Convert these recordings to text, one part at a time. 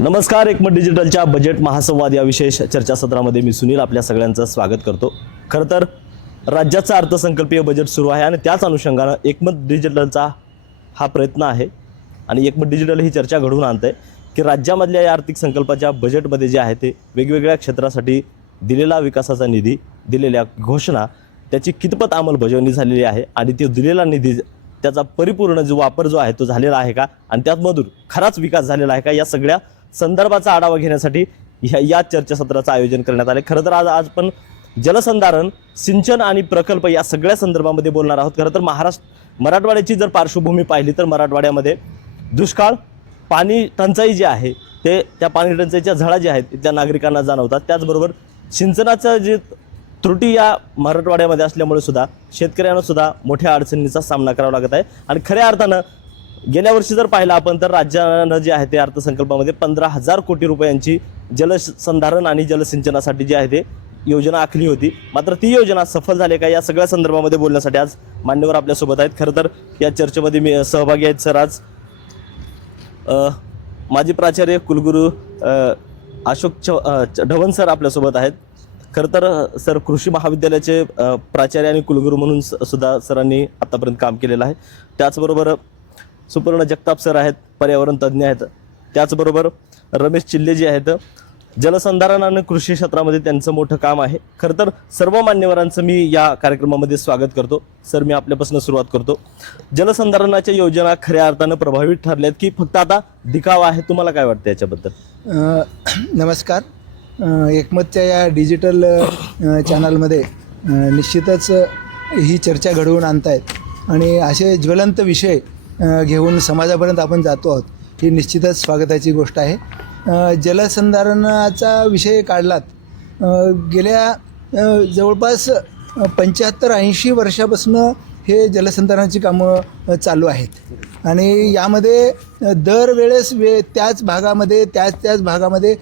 नमस्कार, एकमत डिजिटलच्या बजेट महासंवाद या विशेष चर्चासत्रामध्ये मी सुनील आपल्या सगळ्यांचं स्वागत करतो। खरं तर राज्याचा अर्थसंकल्पीय बजेट सुरू आहे आणि त्याच अनुषंगाने एकमत डिजिटलचा हा प्रयत्न आहे आणि एकमत डिजिटल ही चर्चा घडवून आणते की राज्यामधल्या या आर्थिक संकल्पाच्या बजेटमध्ये जे आहे ते वेगवेगळ्या क्षेत्रासाठी दिलेला विकासाचा निधी, दिलेल्या घोषणा, त्याची कितपत अंमलबजावणी झालेली आहे आणि ते दिलेला निधी त्याचा परिपूर्ण जो वापर जो आहे तो झालेला आहे का आणि त्यामधून खराच विकास झालेला आहे का, या सगळ्या संदर्भाचा आढावा घेण्यासाठी या चर्चासत्राचं आयोजन करण्यात आले। खरं तर आज पण जलसंधारण, सिंचन आणि प्रकल्प या सगळ्या संदर्भामध्ये बोलणार आहोत। खरं तर मराठवाड्याची जर पार्श्वभूमी पाहिली तर मराठवाड्यामध्ये दुष्काळ, पाणी टंचाई जी आहे ते त्या पाणी टंचाईच्या झळा ज्या आहेत त्या नागरिकांना जाणवतात। त्याचबरोबर सिंचनाचं जे त्रुटी या मराठवाड्यामध्ये असल्यामुळे सुद्धा शेतकऱ्यांना सुद्धा मोठ्या अडचणींचा सामना करावा लागत आहे आणि खऱ्या अर्थानं गेल्या वर्षी जर पाहिलं आपण तर राज्यानं जे आहे ते अर्थसंकल्पामध्ये 15,000 कोटी रुपयांची जलसंधारण आणि जलसिंचनासाठी जी आहे ते योजना आखली होती। मात्र ती योजना सफल झाली का, या सगळ्या संदर्भामध्ये बोलण्यासाठी आज मान्यवर आपल्यासोबत आहेत। खरं तर या चर्चेमध्ये मी सहभागी आहेत सर आज माजी प्राचार्य कुलगुरू अशोक ढवण सर आपल्यासोबत आहेत। खरं तर सर कृषी महाविद्यालयाचे प्राचार्य आणि कुलगुरू म्हणून सुद्धा सरांनी आतापर्यंत काम केलेलं आहे। त्याचबरोबर सुपर्ण जगताप सर आहेत, पर्यावरण तज्ज्ञ आहेत। त्याचबरोबर रमेश चिल्ले जे आहेत, जलसंधारण आणि कृषी क्षेत्रामध्ये त्यांचं मोठं काम आहे। खरं तर सर्व मान्यवरांचं मी या कार्यक्रमामध्ये स्वागत करतो। सर, मी आपल्यापासून सुरुवात करतो। जलसंधारणाच्या योजना खऱ्या अर्थानं प्रभावित ठरल्यात की फक्त आता दिखावा आहे, तुम्हाला काय वाटतं याच्याबद्दल? नमस्कार, एकमतच्या या डिजिटल चॅनलमध्ये निश्चितच ही चर्चा घडवून आणतायत आणि असे ज्वलंत विषय घेऊन समाजापर्यंत आपण जातो आहोत, ही निश्चितच स्वागताची गोष्ट आहे। जलसंधारणाचा विषय काढलात, गेल्या जवळपास 75-80 वर्षापासून हे जलसंधारणाची कामं चालू आहेत आणि यामध्ये दरवेळेस त्याच भागामध्ये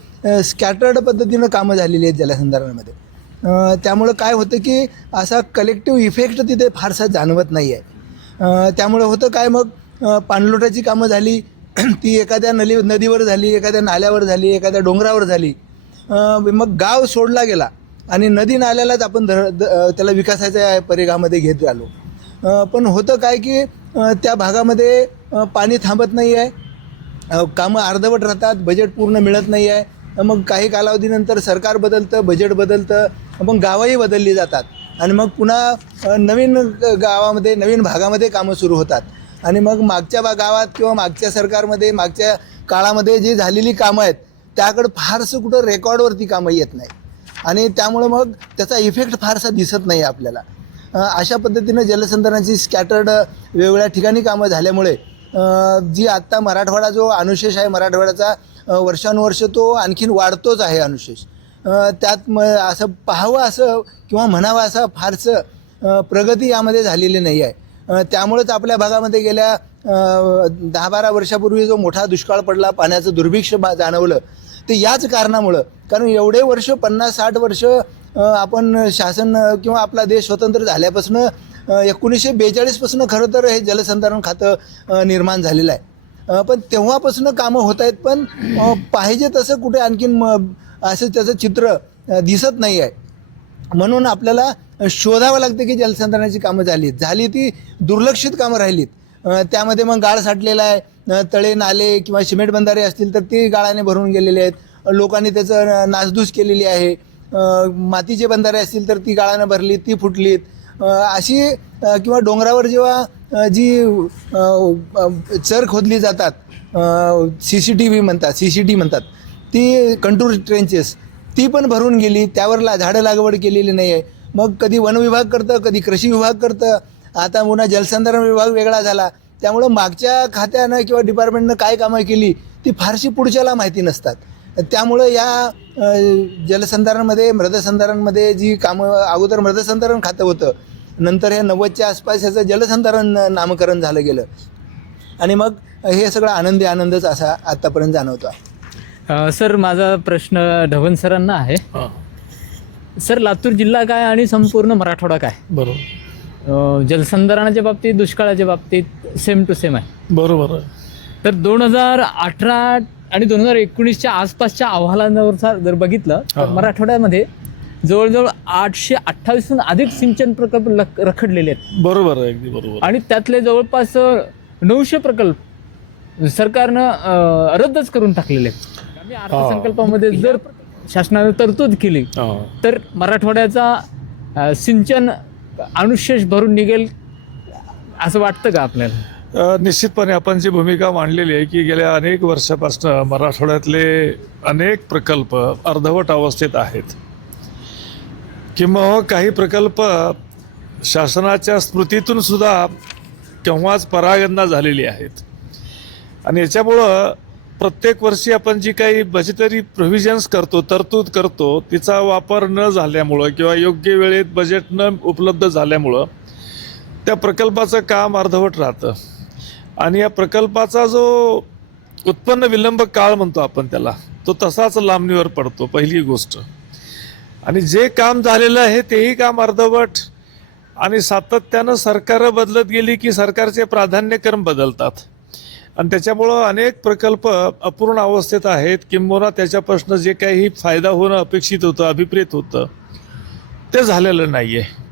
स्कॅटर्ड पद्धतीनं कामं झालेली आहेत जलसंधारणामध्ये। त्यामुळं काय होतं की असा कलेक्टिव्ह इफेक्ट तिथे फारसा जाणवत नाही आहे। त्यामुळं होतं काय, मग पाणलोटाची कामं झाली ती एखाद्या नदीवर झाली, एखाद्या नाल्यावर झाली, एखाद्या डोंगरावर झाली, मग गाव सोडला गेला आणि नदी नाल्यालाच आपण त्याला विकासाच्या परिघामध्ये घेत आलो। पण होतं काय की त्या भागामध्ये पाणी थांबत नाही आहे, कामं अर्धवट राहतात, बजेट पूर्ण मिळत नाही आहे। मग काही कालावधीनंतर सरकार बदलतं, बजेट बदलतं, मग गावंही बदलली जातात आणि मग पुन्हा नवीन गावामध्ये, नवीन भागामध्ये कामं सुरू होतात आणि मग मागच्या गावात किंवा मागच्या सरकारमध्ये, मागच्या काळामध्ये जी झालेली कामं आहेत त्याकडं फारसं कुठं रेकॉर्डवरती कामं येत नाही आणि त्यामुळं मग त्याचा इफेक्ट फारसा दिसत नाही आपल्याला। अशा पद्धतीनं जलसंधारणाची स्कॅटर्ड वेगवेगळ्या ठिकाणी कामं झाल्यामुळे जी आत्ता मराठवाडा जो अनुशेष आहे मराठवाड्याचा, वर्षानुवर्ष तो आणखीन वाढतोच आहे अनुशेष। त्यात असं पाहावं असं किंवा म्हणावं असं फारसं प्रगती यामध्ये झालेली नाही आहे। त्यामुळेच आपल्या भागामध्ये गेल्या 10-12 वर्षापूर्वी जो मोठा दुष्काळ पडला, पाण्याचं दुर्भिक्ष जाणवलं, ते याच कारणामुळं, कारण एवढे वर्ष 50-60 वर्ष आपण शासन किंवा आपला देश स्वतंत्र झाल्यापासून 1942पासून खरं तर हे जलसंधारण खातं निर्माण झालेलं आहे। पण तेव्हापासून कामं होत आहेत, पण पाहिजे तसं कुठे आणखीन असं त्याचं चित्र दिसत नाही आहे। म्हणून आपल्याला शोधावं लागतं की जलसंधारणाची कामं झाली ती दुर्लक्षित कामं राहिलीत। त्यामध्ये मग गाळ साठलेला आहे, तळे नाले किंवा सिमेंट बंधारे असतील तर ती गाळाने भरून गेलेले आहेत, लोकांनी त्याचं नासधूस केलेली आहे। मातीचे बंधारे असतील तर ती गाळानं भरली, ती फुटलीत, अशी किंवा डोंगरावर जेव्हा जी चर खोदली जातात, CCTV म्हणतात, ती कंटूर ट्रेंचेस, ती पण भरून गेली, त्यावर झाडं लागवड केलेली नाही आहे। मग कधी वन विभाग करतं, कधी कृषी विभाग करतं, आता पुन्हा जलसंधारण विभाग वेगळा झाला। त्यामुळं मागच्या खात्यानं किंवा डिपार्टमेंटनं काय कामं केली ती फारशी पुढच्याला माहिती नसतात। त्यामुळं या जलसंधारणमध्ये, मृदसंधारणमध्ये जी कामं, अगोदर मृदसंधारण खातं होतं, नंतर हे 90च्या आसपास याचं जलसंधारण नामकरण झालं गेलं आणि मग हे सगळं आनंदच असा आत्तापर्यंत जाणवतो आहे। सर, माझा प्रश्न ढवण सरांना आहे। सर, लातूर जिल्हा काय आणि संपूर्ण मराठवाडा काय? बरोबर, जलसंधारणाच्या बाबतीत, दुष्काळाच्या बाबतीत सेम टू सेम आहे। बरोबर आहे। तर 2018 आणि 2019च्या आसपासच्या अहवालांवर जर बघितलं तर मराठवाड्यामध्ये जवळजवळ 828हून अधिक सिंचन प्रकल्प रखडलेले आहेत. बरोबर आहे, अगदी बरोबर. आणि त्यातले जवळपास 900 प्रकल्प सरकारनं रद्दच करून टाकलेले आहेत. आम्ही अर्थसंकल्पामध्ये जर शासनाने तरतूद केली तर मराठवाड्याचा सिंचन अनुशेष भरून निघेल असं वाटतं का आपल्याला? निश्चितपणे आपण जी भूमिका मांडलेली आहे की गेल्या अनेक वर्षापासून मराठवाड्यातले अनेक प्रकल्प अर्धवट अवस्थेत आहेत, किंवा काही प्रकल्प शासनाच्या स्मृतीतून सुद्धा केव्हाच परागंदा झालेली आहेत. आणि याच्यामुळं प्रत्येक वर्षी आपण जी काही बजेटरी प्रोव्हिजन्स करतो, तरतूद करतो, तिचा वापर न झाल्यामुळं किंवा योग्य वेळेत बजेट न उपलब्ध झाल्यामुळं त्या प्रकल्पाचं काम अर्धवट राहतं. आणि या प्रकल्पाचा जो उत्पन्न विलंब काळ म्हणतो आपण त्याला, तो तसाच लांबणीवर पडतो, पहिली गोष्ट. आणि जे काम झालेलं आहे तेही काम अर्धवट. आणि सातत्यानं सरकारं बदलत गेली की सरकारचे प्राधान्यक्रम बदलतात आणि त्याच्यामुळं अनेक प्रकल्प अपूर्ण अवस्थेत आहेत, किंबहुना त्याच्यापासून जे काही फायदा होणं अपेक्षित होतं, अभिप्रेत होतं, ते झालेलं नाही आहे.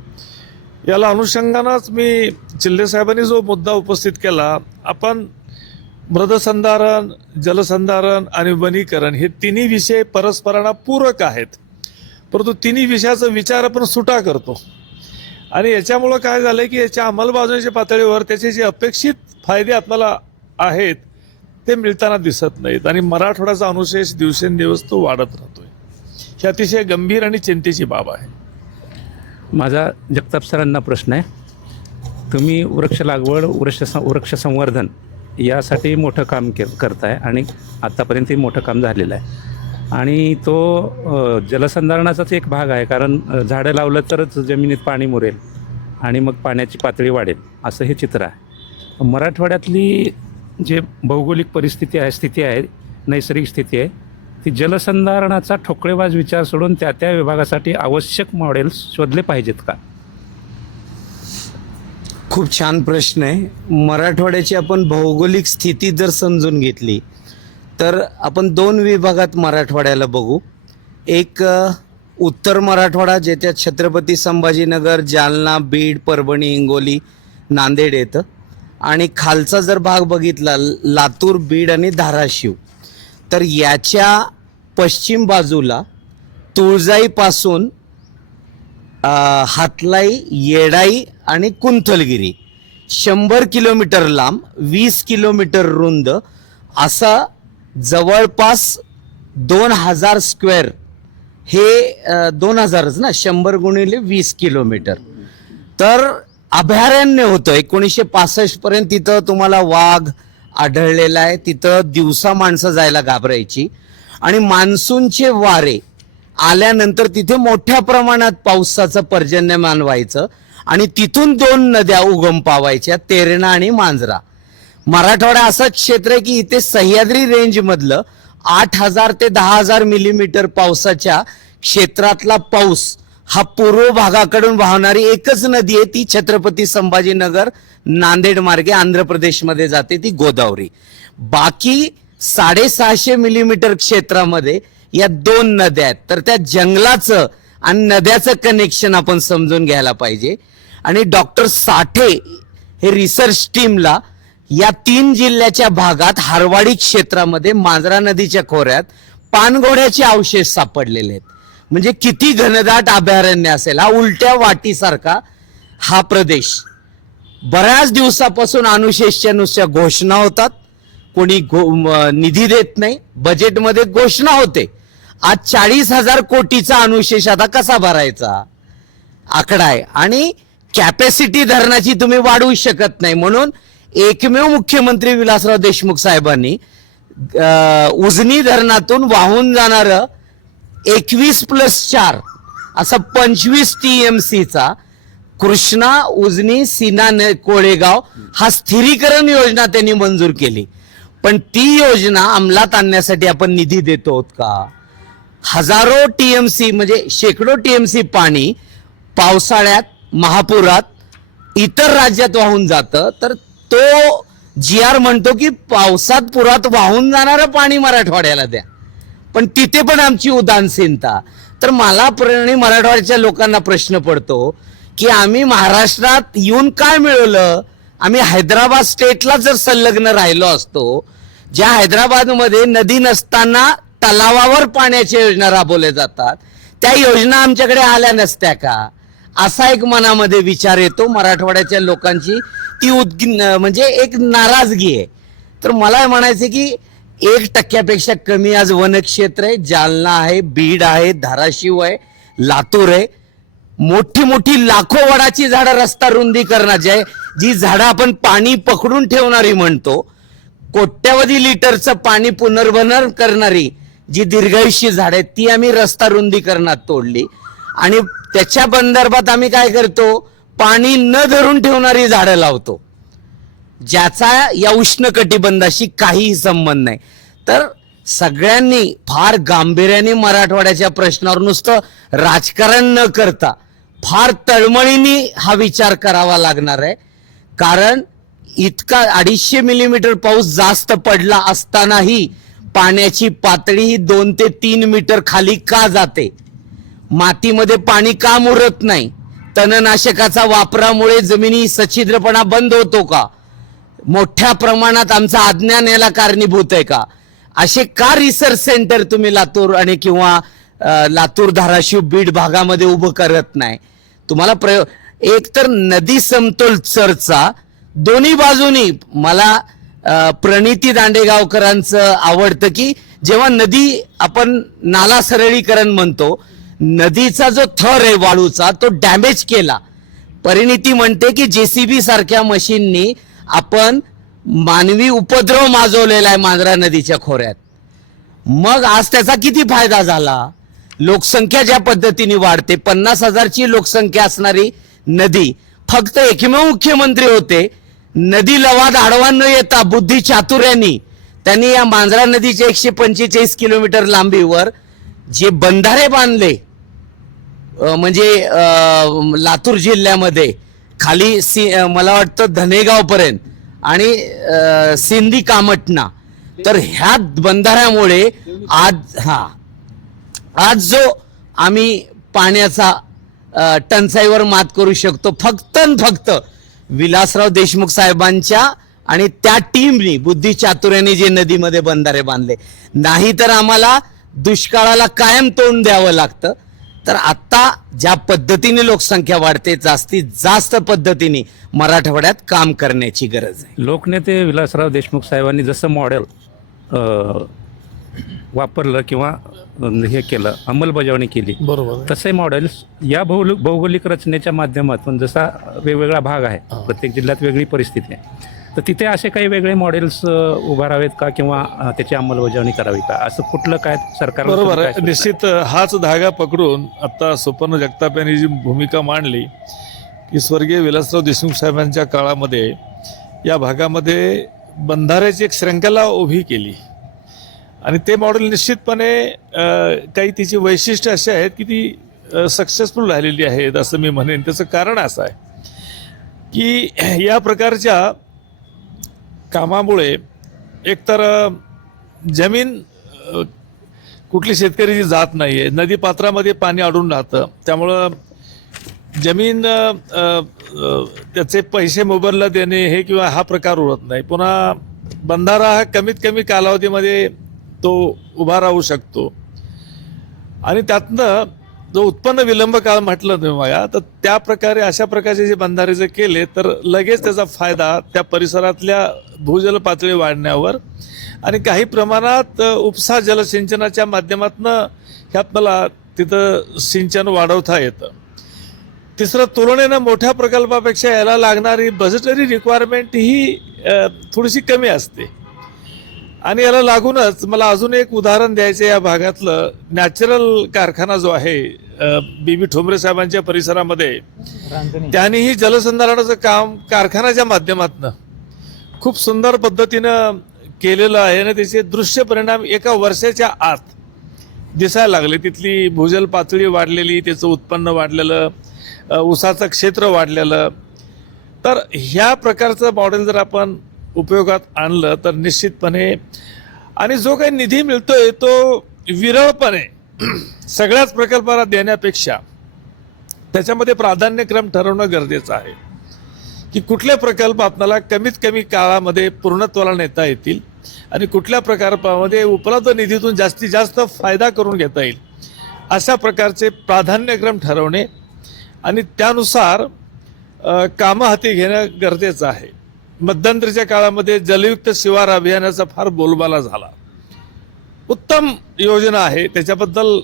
याला अनुषंगानंच मी चिल्ले साहेबांनी जो मुद्दा उपस्थित केला, आपण मृदसंधारण, जलसंधारण आणि वनीकरण हे तिन्ही विषय परस्परांना पूरक आहेत, परंतु तिन्ही विषयाचा विचार आपण सुटा करतो. आणि याच्यामुळं काय झालं की याच्या अंमलबजावणीच्या पातळीवर त्याचे जे अपेक्षित फायदे आपल्याला आहेत ते मिळताना दिसत नाहीत. आणि मराठवाड्याचा अनुशेष दिवसेंदिवस तो वाढत राहतोय. ही अतिशय गंभीर आणि चिंतेची बाब आहे. माझा जगताप सरांना प्रश्न आहे. तुम्ही वृक्ष लागवड, वृक्ष संवर्धन यासाठी मोठं काम करताय आणि आत्तापर्यंत मोठं काम झालेलं आहे. आणि तो जलसंधारणाचाच एक भाग आहे, कारण झाडं लावलं तरच जमिनीत पाणी मुरेल आणि मग पाण्याची पातळी वाढेल, असं हे चित्र आहे. मराठवाड्यातली जे भौगोलिक परिस्थिती आहे, स्थिती आहे, नैसर्गिक स्थिती आहे, ती जलसंधारणाचा ठोकळेबाज विचार सोडून त्या त्या विभागासाठी आवश्यक मॉडेल्स शोधले पाहिजेत का? खूप छान प्रश्न आहे. मराठवाड्याची आपण भौगोलिक स्थिती जर समजून घेतली तर आपण 2 विभागात मराठवाड्याला बघू. एक उत्तर मराठवाडा, ज्याच्यात छत्रपती संभाजीनगर, जालना, बीड, परभणी, हिंगोली, नांदेड येतं. आणि खालचा जर भाग बघितला, लातूर, बीड आणि धाराशिव, तर याच्या पश्चिम बाजूला तुळजाईपासून हातलाई, येडाई आणि कुंथलगिरी 100 किलोमीटर लांब, 20 किलोमीटर रुंद असा जवळपास 2000 स्क्वेअर, हे 2000च ना, 100 गुणिले 20 किलोमीटर, तर अभयारण्य होतं. 1965 पर्यंत तिथं तुम्हाला वाघ आढळलेला आहे. तिथं दिवसा माणसं जायला घाबरायची. आणि मान्सूनचे वारे आल्यानंतर तिथे मोठ्या प्रमाणात पावसाचं पर्जन्यमान व्हायचं आणि तिथून 2 नद्या उगम पावायच्या, तेरणा आणि मांजरा. मराठवाडा असं क्षेत्र आहे की इथे सह्याद्री रेंजमधलं 8000 ते 10000 मिलीमीटर पावसाच्या क्षेत्रातला पाऊस हा पूर्व भागाकडून वाहणारी एकच नदी आहे, ती छत्रपती संभाजीनगर नांदेड मार्गे आंध्र प्रदेशमध्ये जाते, ती गोदावरी. बाकी 650 मिलीमीटर क्षेत्रामध्ये या 2 नद्या आहेत. तर त्या जंगलाचं आणि नद्याचं कनेक्शन आपण समजून घ्यायला पाहिजे. आणि डॉक्टर साठे हे रिसर्च टीमला या 3 जिल्ह्याच्या भागात हरवाडी क्षेत्रामध्ये मांजरा नदीच्या खोऱ्यात पानघोड्याचे अवशेष सापडलेले आहेत. म्हणजे किती घनदाट अभयारण्य असेल. हा उलट्या वाटीसारखा हा प्रदेश. बऱ्याच दिवसापासून अनुशेषच्या नुसत्या घोषणा होतात, कोणी निधी देत नाही. बजेटमध्ये घोषणा होते. आज 40,000 कोटीचा अनुशेष आता कसा भरायचा आकडा आहे. आणि कॅपॅसिटी धरणाची तुम्ही वाढवू शकत नाही. म्हणून एकमेव मुख्यमंत्री विलासराव देशमुख साहेबांनी उजनी धरणातून वाहून जाणारं 21+4 असा 25 TMCचा कृष्णा, उजनी, सीना, कोळेगाव हा स्थिरीकरण योजना त्यांनी मंजूर केली. पण ती योजना अंमलात आणण्यासाठी आपण निधी देतो आहोत का? हजारो TMC म्हणजे शेकडो TMC पाणी पावसाळ्यात, महापुरात इतर राज्यात वाहून जातं. तर तो GR म्हणतो की पावसात पुरात वाहून जाणारं पाणी मराठवाड्याला द्या, पण तिथे पण आमची उदासीनता. तर मला आणि मराठवाड्याच्या लोकांना प्रश्न पडतो की आम्ही महाराष्ट्रात येऊन काय मिळवलं? आम्ही हैदराबाद स्टेटला जर संलग्न राहिलो असतो, ज्या हैदराबादमध्ये नदी नसताना तलावावर पाण्याच्या योजना राबवल्या जातात, त्या योजना आमच्याकडे आल्या नसत्या का? असा एक मनामध्ये विचार येतो. मराठवाड्याच्या लोकांची ती म्हणजे एक नाराजगी आहे. तर मला म्हणायचं की 1% कमी आज वनक्षेत्र आहे. जालना आहे, बीड आहे, धाराशिव आहे, लातूर आहे. मोठी मोठी लाखो वडाची झाडं रस्ता रुंदीकरणाची आहे, जी झाडं आपण पाणी पकडून ठेवणारी म्हणतो. कोट्यावधी लिटरचं पाणी पुनर्भरण करणारी जी दीर्घायुष्य झाड आहेत ती आम्ही रस्ता रुंदीकरणात तोडली. आणि त्याच्या संदर्भात आम्ही काय करतो? पाणी न धरून ठेवणारी झाडं लावतो, ज्याचा या उष्णकटिबंधाशी काहीही संबंध नाही. तर सगळ्यांनी फार गांभीर्याने मराठवाड्याच्या प्रश्नावर नुसतं राजकारण न करता फार तळमळीने हा विचार करावा लागणार आहे. कारण इतका 250 मिलीमीटर पाऊस जास्त पडला असतानाही पाण्याची पातळी ही 2 ते 3 मीटर खाली का जाते? मातीमध्ये पाणी का मुरत नाही? तणनाशकाचा वापरामुळे जमिनी सच्छिद्रपणा बंद होतो का? मोठ्या प्रमाणात आमचं अज्ञान याला कारणीभूत आहे का? असे का रिसर्च सेंटर तुम्ही लातूर आणि किंवा लातूर, धाराशिव, बीड भागामध्ये उभं करत नाही? तुम्हाला एक तर नदी समतोल चर्चा दोन्ही बाजूनी. मला प्रणिती दांडेगावकरांचं आवडतं की जेव्हा नदी आपण नाला सरळीकरण म्हणतो, नदीचा जो थर आहे वाळूचा तो डॅमेज केला. परिणिती म्हणते की JCB सारख्या मशीननी आपण मानवी उपद्रव माजवलेला आहे मांजरा नदीच्या खोऱ्यात. मग आज त्याचा किती फायदा झाला? लोकसंख्या ज्या पद्धतीने वाढते, 50,000ची लोकसंख्या असणारी नदी, फक्त एकमेव मुख्यमंत्री होते नदी लवाद आडवा न येता बुद्धी चातुर्यानी त्यांनी या मांजरा नदीच्या 145 किलोमीटर लांबीवर जे बंधारे बांधले, म्हणजे लातूर जिल्ह्यामध्ये खाली मला वाटतं धनेगाव पर्यंत आणि सिंधी कामटना. तर ह्या बंधाऱ्यामुळे आज जो आम्ही पाण्याचा टंचाईवर मात करू शकतो, फक्त विलासराव देशमुख साहेबांच्या आणि त्या टीमनी बुद्धी चातुर्याने जे नदीमध्ये बंधारे बांधले. नाही तर आम्हाला दुष्काळाला कायम तोंड द्यावं लागतं. तर आता ज्या पद्धतीने लोकसंख्या वाढते, जास्तीत जास्त पद्धतीने मराठवाड्यात काम करण्याची गरज आहे. लोकनेते विलासराव देशमुख साहेबांनी जसं मॉडेल वापरलं किंवा हे केलं, अंमलबजावणी केली, बरोबर. तसे मॉडेल्स या भौगोलिक रचनेच्या माध्यमातून, जसा वेगवेगळा भाग आहे, प्रत्येक जिल्ह्यात वेगळी परिस्थिती आहे, तर तिथे असे काही वेगळे मॉडेल्स उभारावेत का किंवा त्याची अंमलबजावणी करावी का, असं कुठलं काय सरकार? बरोबर आहे. निश्चित हाच धागा पकडून आता सुपर्ण जगताप यांनी जी भूमिका मांडली की स्वर्गीय विलासराव देशमुख साहेबांच्या काळामध्ये या भागामध्ये बंधाऱ्याची एक श्रृंखला उभी केली आणि ते मॉडेल निश्चितपणे काही तिची वैशिष्ट्य अशी आहेत की ती सक्सेसफुल राहिलेली आहेत असं मी म्हणेन. त्याचं कारण असं आहे की या प्रकारच्या कामामुळे एकतर जमीन कुठली शेतकऱ्याची जात नाही आहे, नदी पात्रामध्ये पाणी अडून राहतं, त्यामुळं जमीन त्याचे पैसे मोबदला देणे हे किंवा हा प्रकार उरत नाही. पुन्हा बंधारा हा कमीत कमी कालावधीमध्ये तो उभा राहू शकतो आणि त्यातनं जो उत्पन्न विलंब काळ म्हटलं तुम्ही मला, तर त्या प्रकारे अशा प्रकारचे जे बंधारे जर केले तर लगेच त्याचा फायदा त्या परिसरातल्या भूजल पातळी वाढण्यावर आणि काही प्रमाणात उपसा जलसिंचनाच्या माध्यमातून ह्यात मला तिथं सिंचन वाढवता येतं. तिसरं, तुलनेनं मोठ्या प्रकल्पापेक्षा याला लागणारी बजेटरी रिक्वायरमेंट ही थोडीशी कमी असते आणि याला लागूनच मला अजून एक उदाहरण द्यायचं या भागातलं. नॅचरल कारखाना जो आहे BB ठोंबरे साहेबांच्या परिसरामध्ये, त्यांनीही जलसंधारणाचं काम कारखान्याच्या माध्यमातून खूप सुंदर पद्धतीनं केलेलं आहे आणि त्याचे दृश्य परिणाम एका वर्षाच्या आत दिसायला लागले. तिथली भूजल पातळी वाढलेली, त्याचं उत्पन्न वाढलेलं, ऊसाचं क्षेत्र वाढलेलं. तर ह्या प्रकारचं मॉडेल जर आपण उपयोगात आणलं तर निश्चितपणे, आणि जो काही निधी मिळतोय तो विरळपणे सगळ्याच प्रकल्पाला देण्यापेक्षा त्याच्यामध्ये प्राधान्यक्रम ठरवणं गरजेचं आहे की कुठले प्रकल्प आपल्याला कमीत कमी काळामध्ये पूर्णत्वाला नेता येतील आणि कुठल्या प्रकल्पामध्ये उपलब्ध निधीतून जास्तीत जास्त फायदा करून घेता येईल, अशा प्रकारचे प्राधान्यक्रम ठरवणे आणि त्यानुसार कामं हाती घेणं गरजेचं आहे. मध्यंतरीच्या काळामध्ये जलयुक्त शिवार अभियानाचा फार बोलबाला झाला. उत्तम योजना आहे, त्याच्याबद्दल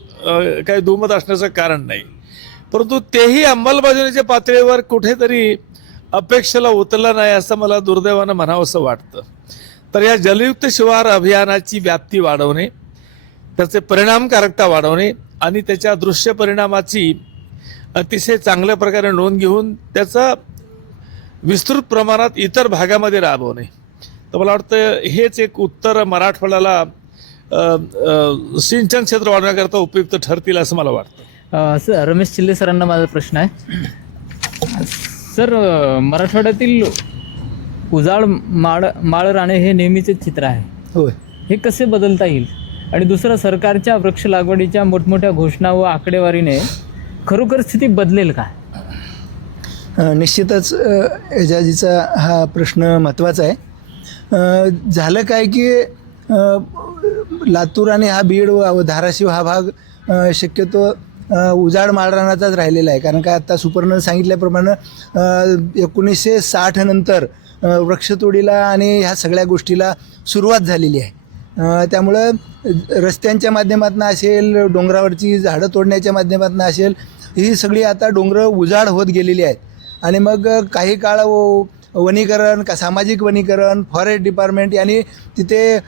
काही दुमत असण्याचं कारण नाही, परंतु तेही अंमलबजावणीच्या पातळीवर कुठेतरी अपेक्षेला उतरलं नाही असं मला दुर्दैवानं म्हणावंसं वाटतं. तर या जलयुक्त शिवार अभियानाची व्याप्ती वाढवणे, त्याचे परिणामकारकता वाढवणे आणि त्याच्या दृश्य परिणामाची अतिशय चांगल्या प्रकारे नोंद घेऊन त्याचा विस्तृत प्रमाणात इतर भागामध्ये राबवणे, तर मला वाटतं हेच एक उत्तर मराठवाड्याला सिंचन क्षेत्र वाढवण्याकरता उपयुक्त ठरतील असं मला वाटतं. सर, रमेश चिल्ले सरांना माझा प्रश्न आहे. सर, मराठवाड्यातील उजाड माळ राणे हे नेहमीचे चित्र आहे, होय. हे कसे बदलता येईल? आणि दुसरं, सरकारच्या वृक्ष लागवडीच्या मोठमोठ्या घोषणा व आकडेवारीने खरोखर स्थिती बदलेल का? निश्चितच एजाजीचा हा प्रश्न महत्त्वाचा आहे. झालं काय की लातूर आणि हा बीड व धाराशिव हा भाग शक्यतो उजाड माळरानाचाच राहिलेला आहे. कारण काय, आता सुपर्णनं सांगितल्याप्रमाणे 1960 नंतर वृक्षतोडीला आणि ह्या सगळ्या गोष्टीला सुरुवात झालेली आहे. त्यामुळं रस्त्यांच्या माध्यमातून असेल, डोंगरावरची झाडं तोडण्याच्या माध्यमातून असेल, ही सगळी आता डोंगरं उजाड होत गेलेली आहेत. आणि मग काही काळ वनीकरण, का सामाजिक वनीकरण, फॉरेस्ट डिपार्टमेंट यांनी तिथे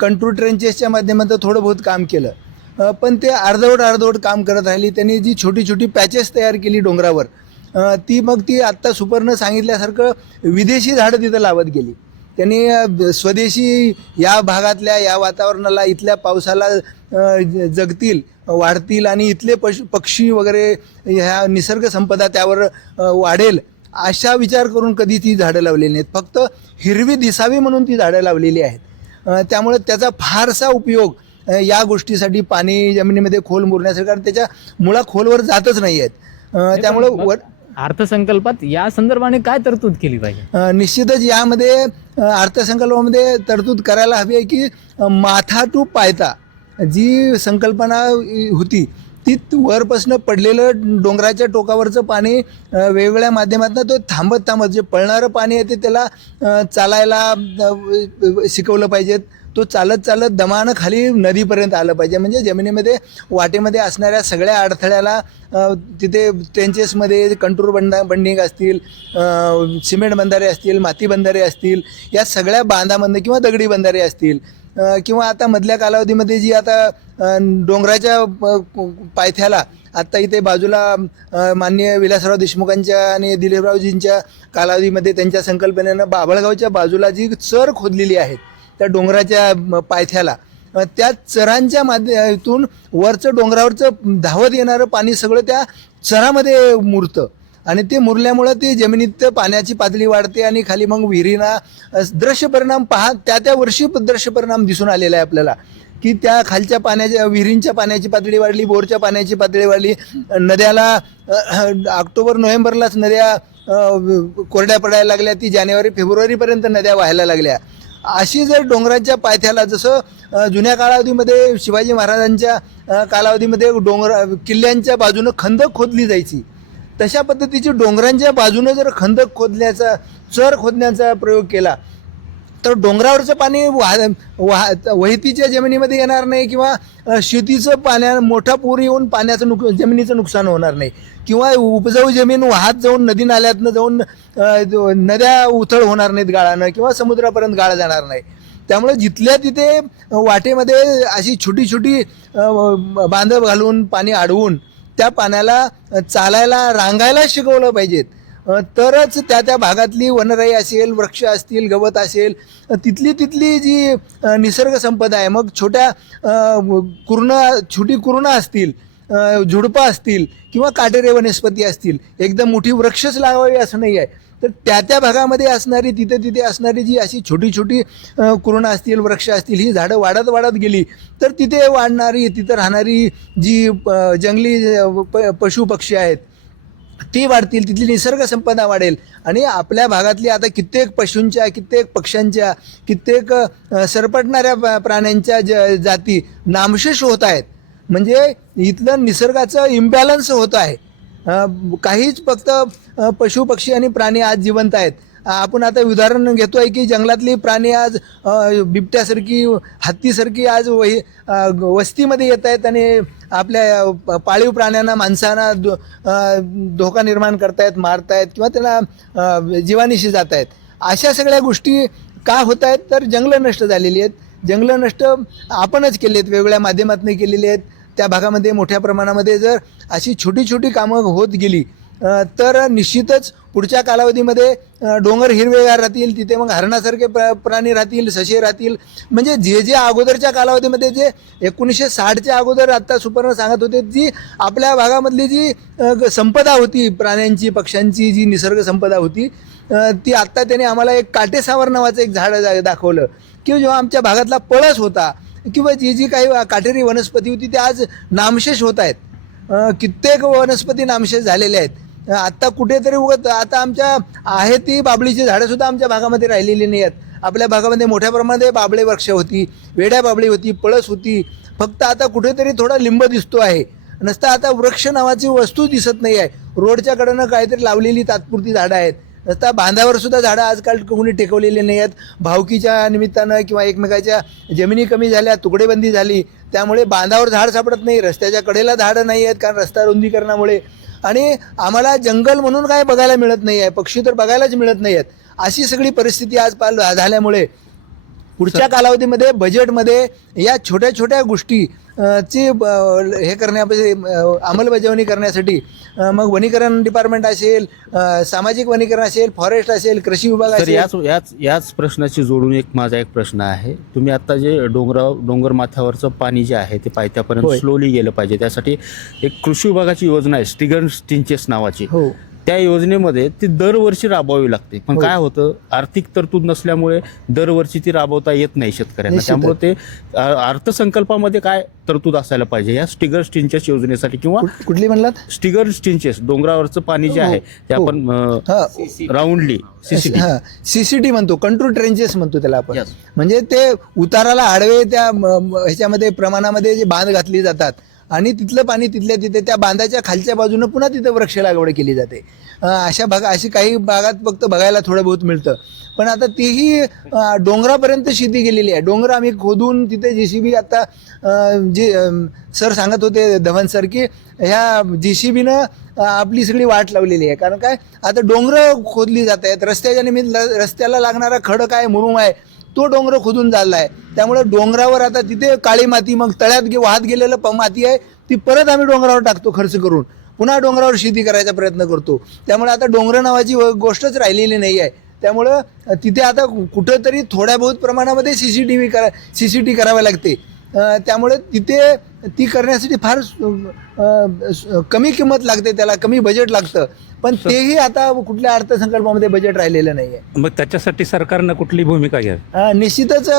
कंट्रोल ट्रेंचेसच्या माध्यमातून थोडं बहुत काम केलं, पण ते अर्धवट काम करत राहिली. त्यांनी जी छोटी छोटी पॅचेस तयार केली डोंगरावर, ती आत्ता सुपर्णं सांगितल्यासारखं विदेशी झाडं तिथं लावत गेली. त्यांनी स्वदेशी या भागातल्या या वातावरणाला, इथल्या पावसाला जगतील, वाढतील आणि इथले पक्षी वगैरे ह्या निसर्ग संपदा त्यावर वाढेल अशा विचार करून कधी ती झाडं लावलेली नाहीत. फक्त हिरवी दिसावी म्हणून ती झाडं लावलेली आहेत. त्यामुळे त्याचा फारसा उपयोग या गोष्टीसाठी, पाणी जमिनीमध्ये खोल मुरण्यासाठी, कारण त्याच्या मुळा खोलवर जातच नाही आहेत. त्यामुळं अर्थसंकल्पात या संदर्भाने काय तरतूद केली पाहिजे? निश्चितच यामध्ये अर्थसंकल्पामध्ये तरतूद करायला हवी आहे की माथा टू पायथा जी संकल्पना होती ती वरपासनं पडलेलं डोंगराच्या टोकावरचं पाणी वेगवेगळ्या माध्यमातून तो थांबत जे पळणारं पाणी आहे ते त्याला चालायला शिकवलं पाहिजेत. तो चालत दमानं खाली नदीपर्यंत आलं पाहिजे. म्हणजे जमिनीमध्ये वाटेमध्ये असणाऱ्या सगळ्या अडथळ्याला तिथे ट्रेंचेसमध्ये कंट्रोल बंडिंग असतील, सिमेंट बंधारे असतील, माती बंधारे असतील, या सगळ्या बांधामधनं किंवा दगडी बंधारे असतील, किंवा आता मधल्या कालावधीमध्ये जी आता डोंगराच्या पायथ्याला आत्ता इथे बाजूला माननीय विलासराव देशमुखांच्या आणि दिलीपरावजींच्या कालावधीमध्ये त्यांच्या संकल्पनेनं बाभळगावच्या बाजूला जी चर खोदलेली आहेत त्या डोंगराच्या पायथ्याला, त्या चरांच्या माध्यमातून वरचं डोंगरावरचं धावत येणारं पाणी सगळं त्या चरामध्ये मुरतं आणि ते मुरल्यामुळं ते जमिनीत पाण्याची पातळी वाढते आणि खाली मग विहिरीना दृश्य परिणाम त्या वर्षी दृश्य परिणाम दिसून आलेला आहे आपल्याला की त्या खालच्या पाण्याच्या विहिरींच्या पाण्याची पातळी वाढली, बोरच्या पाण्याची पातळी वाढली. नद्याला ऑक्टोबर नोव्हेंबरलाच नद्या कोरड्या पडायला लागल्या, ती जानेवारी फेब्रुवारीपर्यंत नद्या व्हायला लागल्या. अशी जर डोंगराच्या पायथ्याला, जसं जुन्या कालावधीमध्ये शिवाजी महाराजांच्या कालावधीमध्ये किल्ल्यांच्या बाजूनं खंदक खोदली जायची, तशा पद्धतीची डोंगरांच्या बाजूनं जर खंदक खोदण्याचा, चर खोदण्याचा प्रयोग केला तर डोंगरावरचं पाणी वहितीच्या जमिनीमध्ये येणार नाही किंवा शेतीचं मोठा पूर येऊन पाण्याचं जमिनीचं नुकसान होणार नाही किंवा उपजाऊ जमीन वाहत जाऊन नदी नाल्यातनं जाऊन नद्या उथळ होणार नाहीत गाळानं किंवा समुद्रापर्यंत गाळ जाणार नाही. त्यामुळे जिथल्या तिथे वाटेमध्ये अशी छोटी छोटी बांधव घालून पाणी अडवून त्या पाण्याला चालायला, रांगायला शिकवलं पाहिजेत, तरच त्या भागातली वनराई असेल, वृक्ष असतील, गवत असेल, तिथली जी निसर्ग संपदा आहे, मग छोटी कुरणं असतील, झुडपं असतील किंवा काटेरी वनस्पती असतील, एकदम मोठी वृक्षच लावावी असं नाही आहे, तर त्या भागामध्ये असणारी तिथे असणारी जी अशी छोटी छोटी कुरणं असतील, वृक्ष असतील, ही झाडं वाढत गेली तर तिथे वाढणारी, तिथं राहणारी जी जंगली पशु पक्षी आहेत ती वाढतील, तिथली निसर्ग संपदा वाढेल आणि आपल्या भागातली आता कित्येक पशूंच्या, कित्येक पक्ष्यांच्या, कित्येक सरपटणाऱ्या प्राण्यांच्या जाती नामशेष होत आहेत. म्हणजे इथलं निसर्गाचं इम्बॅलन्स होत आहे. काहीच फक्त पशु पक्षी आणि प्राणी आज जिवंत आहेत. आपण आता उदाहरण घेतो आहे की जंगलातली प्राणी आज बिबट्यासारखी, हत्तीसारखी आज वस्तीमध्ये येत आहेत आणि आपल्या पाळीव प्राण्यांना, माणसांना धोका निर्माण करतायत, मारतायत किंवा त्यांना जीवानिशी जात आहेत. अशा सगळ्या गोष्टी का होत आहेत? तर जंगलं नष्ट झालेली आहेत. जंगलं नष्ट आपणच केली आहेत, वेगवेगळ्या माध्यमातून केलेली आहेत. त्या भागामध्ये मोठ्या प्रमाणामध्ये जर अशी छोटी छोटी कामं होत गेली तर निश्चितच पुढच्या कालावधीमध्ये डोंगर हिरवेगार राहतील, तिथे मग हरणासारखे प्राणी राहतील, ससे राहतील. म्हणजे जे अगोदरच्या कालावधीमध्ये जे 1960च्या अगोदर आत्ता सुपर्ण सांगत होते, जी आपल्या भागामधली जी संपदा होती, प्राण्यांची, पक्ष्यांची जी निसर्ग संपदा होती, ती आत्ता त्याने आम्हाला एक काटेसावर नावाचं एक झाड दाखवलं की जेव्हा आमच्या भागातला पळस होता किंवा जी काही काटेरी वनस्पती होती ती आज नामशेष होत आहेत. कित्येक वनस्पती नामशेष झालेल्या आहेत. आत्ता कुठेतरी आता आमच्या आहे ती बाबळीची झाडंसुद्धा आमच्या भागामध्ये राहिलेली नाही आहेत. आपल्या भागामध्ये मोठ्या प्रमाणात बाबळे वृक्ष होती, वेड्या बाबळी होती, पळस होती. फक्त आता कुठेतरी थोडा लिंब दिसतो आहे, नसता आता वृक्ष नावाची वस्तू दिसत नाही आहे. रोडच्या कडेनं काहीतरी लावलेली तात्पुरती झाडं आहेत, नसता बांधावर सुद्धा झाडं आजकाल कोणी टेकवलेली नाही आहेत. भावकीच्या निमित्तानं किंवा एकमेकाच्या जमिनी कमी झाल्या, तुकडेबंदी झाली, त्यामुळे बांधावर झाड सापडत नाही, रस्त्याच्या कडेला झाडं नाही आहेत कारण रस्ता रुंदीकरणामुळे. आणि आम्हाला जंगल म्हणून काय बघायला मिळत नाही आहे, पक्षी तर बघायलाच मिळत नाही आहेत. अशी सगळी परिस्थिती आज झाल्यामुळे पुढच्या कालावधीमध्ये बजेटमध्ये या छोट्या छोट्या गोष्टी ची हे करण्यासाठी, अंमलबजावणी करण्यासाठी मग वनीकरण डिपार्टमेंट असेल, सामाजिक वनीकरण असेल, फॉरेस्ट असेल, कृषी विभाग तर असेल. याच प्रश्नाशी जोडून माझा एक प्रश्न आहे. तुम्ही आता जे डोंगर माथ्यावरचं पाणी जे आहे ते पायथ्यापर्यंत होय. स्लोली गेलं पाहिजे, त्यासाठी एक कृषी विभागाची योजना आहे स्टिगर स्टिंचेस नावाची. हो, त्या योजनेमध्ये ती दरवर्षी राबवावी लागते, पण हो. काय होतं, आर्थिक तरतूद नसल्यामुळे दरवर्षी ती राबवता येत नाही शेतकऱ्यांना. निश्चितच. त्यामुळे ते अर्थसंकल्पामध्ये काय तरतूद असायला पाहिजे या स्टिगर स्टिंचेस योजनेसाठी, किंवा कुठली म्हणलात? स्टिगर स्टिंचेस डोंगरावरचं पाणी जे आहे ते हो. आपण हा. राऊंडली CCT म्हणतो, कंट्रोल ट्रेंचेस म्हणतो त्याला आपण. Yes. म्हणजे ते उताराला आडवे त्या ह्याच्यामध्ये प्रमाणामध्ये जे बांध घातली जातात आणि तिथलं पाणी तिथल्या तिथे त्या बांधाच्या खालच्या बाजूनं पुन्हा तिथं वृक्ष लागवड केली जाते. अशी काही भागात फक्त बघायला थोडं बहुत मिळतं, पण आता तेही डोंगरापर्यंत शेती गेलेली आहे. डोंगर आम्ही खोदून तिथे JCB आता जे सर सांगत होते, धवन सर, की ह्या JCBनं आपली सगळी वाट लावलेली आहे. कारण काय, आता डोंगरं खोदली जात आहेत, रस्त्याला लागणारा खड काय, मुरुम आहे, तो डोंगर खोदून झाला आहे. त्यामुळे डोंगरावर आता तिथे काळी माती, मग तळ्यात वाहत गेलेलं माती आहे ती परत आम्ही डोंगरावर टाकतो खर्च करून, पुन्हा डोंगरावर शेती करायचा प्रयत्न करतो. त्यामुळे आता डोंगर नावाची गोष्टच राहिलेली नाही आहे. त्यामुळं तिथे आता कुठंतरी थोड्या बहुत प्रमाणामध्ये CCTV करावे लागते. त्यामुळे तिथे ती करण्यासाठी फार कमी किंमत लागते, त्याला कमी बजेट लागतं, पण तेही आता कुठल्या अर्थसंकल्पामध्ये बजेट राहिलेलं नाही आहे. मग त्याच्यासाठी सरकारनं कुठली भूमिका घ्यावी? निश्चितच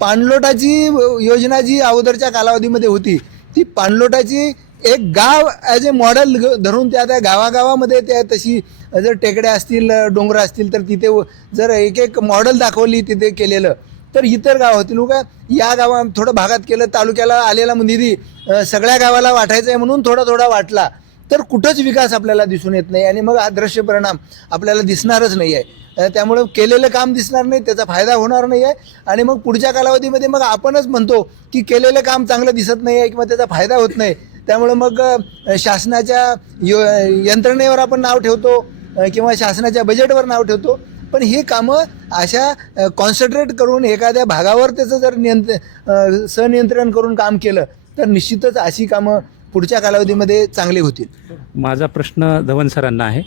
पाणलोटाची योजना जी अगोदरच्या कालावधीमध्ये होती, ती पाणलोटाची एक गाव ॲज ए मॉडेल धरून त्या गावागावामध्ये त्या तशी जर टेकड्या असतील, डोंगर असतील, तर तिथे जर एक मॉडेल दाखवली तिथे केलेलं, तर इतर गाव होतील. का या गावात थोडं भागात केलं, तालुक्याला आलेला निधी सगळ्या गावाला वाटायचा आहे म्हणून थोडा वाटला, तर कुठंच विकास आपल्याला दिसून येत नाही आणि मग अदृश्य परिणाम आपल्याला दिसणारच नाही आहे. त्यामुळं केलेलं काम दिसणार नाही, त्याचा फायदा होणार नाही आहे आणि मग पुढच्या कालावधीमध्ये मग आपणच म्हणतो की केलेलं काम चांगलं दिसत नाही आहे किंवा त्याचा फायदा होत नाही. त्यामुळं मग शासनाच्या यंत्रणेवर आपण नाव ठेवतो किंवा शासनाच्या बजेटवर नाव ठेवतो, पण ही कामं अशा कॉन्सन्ट्रेट करून एखाद्या भागावर त्याचं जर सनियंत्रण करून काम केलं तर निश्चितच अशी कामं पुढच्या कालावधीमध्ये चांगली होतील. माझा प्रश्न धवन सरांना आहे.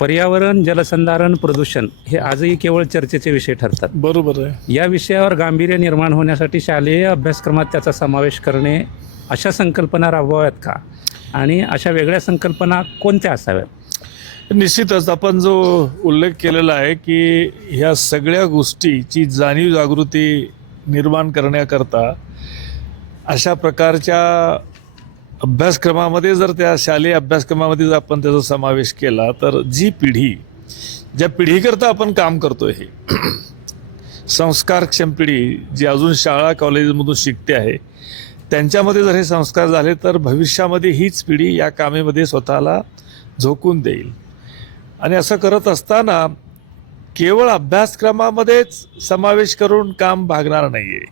पर्यावरण, जलसंधारण, प्रदूषण हे आजही केवळ चर्चेचे विषय ठरतात. बरोबर आहे. या विषयावर गांभीर्य निर्माण होण्यासाठी शालेय अभ्यासक्रमात त्याचा समावेश करणे अशा संकल्पना राबवाव्यात का आणि अशा वेगळ्या संकल्पना कोणत्या असाव्यात? निश्चितच आपण जो उल्लेख केलेला आहे की ह्या सगळ्या गोष्टीची जाणीव जागृती निर्माण करण्याकरता अशा प्रकारच्या अभ्यासक्रमामध्ये जर त्या शालेय अभ्यासक्रमामध्ये जर आपण त्याचा समावेश केला तर जी पिढी ज्या पिढीकरता आपण काम करतोय हे संस्कारक्षम पिढी जी अजून शाळा कॉलेजमधून शिकते आहे त्यांच्यामध्ये जर हे संस्कार झाले तर भविष्यामध्ये हीच पिढी या कामेमध्ये स्वतःला झोकून देईल. आणि असं करत असताना केवळ अभ्यासक्रमामध्येच समावेश करून काम भागणार नाही आहे.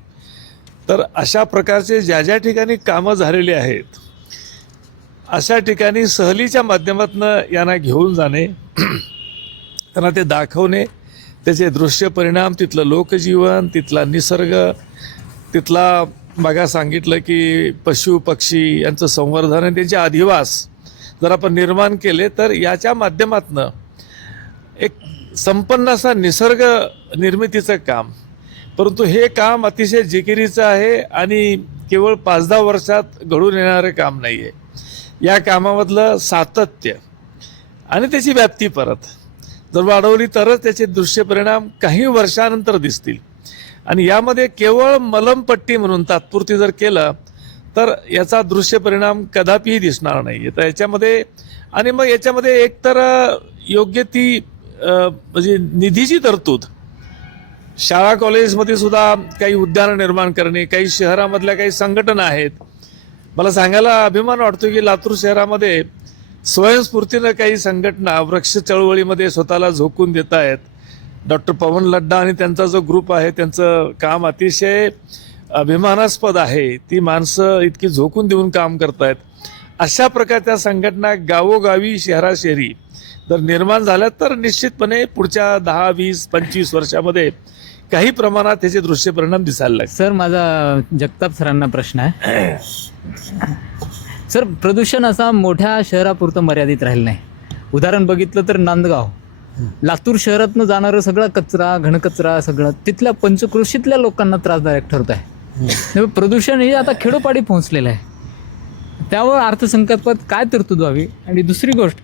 तर अशा प्रकारचे ज्या ज्या ठिकाणी कामं झालेली आहेत अशा ठिकाणी सहलीच्या माध्यमातून यांना घेऊन जाणे, त्यांना ते दाखवणे, त्याचे दृश्य परिणाम, तिथलं लोकजीवन, तिथला निसर्ग, तिथला बघा सांगितलं की पशु पक्षी यांचं संवर्धन आणि त्यांचे अधिवास जर आपण निर्माण केले तर याच्या माध्यमातून एक संपन्न असा निसर्ग निर्मितीचं काम. परंतु हे काम अतिशय जिकिरीचं आहे आणि केवळ 5-10 वर्षात घडून येणारं काम नाही आहे. या कामामधलं सातत्य आणि त्याची व्याप्ती परत जर वाढवली तरच त्याचे दृश्य परिणाम काही वर्षानंतर दिसतील. आणि यामध्ये केवळ मलमपट्टी म्हणून तात्पुरती जर केलं तर याचा दृश्य परिणाम कदापिही दिसणार नाही. तर याच्यामध्ये आणि मग याच्यामध्ये एकतर योग्य ती म्हणजे निधीची तरतूद, शाळा कॉलेजमध्ये सुद्धा काही उद्यानं निर्माण करणे, काही शहरामधल्या काही संघटना आहेत. मला सांगायला अभिमान वाटतो की लातूर शहरामध्ये स्वयंस्फूर्तीनं काही संघटना वृक्ष चळवळीमध्ये स्वतःला झोकून देत आहेत. डॉक्टर पवन लड्डा आणि त्यांचा जो ग्रुप आहे त्यांचं काम अतिशय अभिमानास्पद आहे. ती माणसं इतकी झोकून देऊन काम करत आहेत. अशा प्रकारच्या संघटना गावोगावी शहराशहरी जर निर्माण झाल्या तर निश्चितपणे पुढच्या 10, 20, 25 वर्षामध्ये काही प्रमाणात त्याचे दृश्य परिणाम दिसायला लागतात. सर, माझा जगताप सरांना प्रश्न आहे. सर, प्रदूषण असा मोठ्या शहरापुरतं मर्यादित राहिलं नाही. उदाहरण बघितलं तर नांदगाव, लातूर शहरातनं जाणारं सगळा कचरा, घनकचरा सगळं तिथल्या पंचक्रोशीतल्या लोकांना त्रासदायक ठरत आहे. प्रदूषण हे आता खेडोपाडी पोहोचलेलं आहे. त्यावर अर्थसंकल्पात काय तरतूद व्हावी? आणि दुसरी गोष्ट,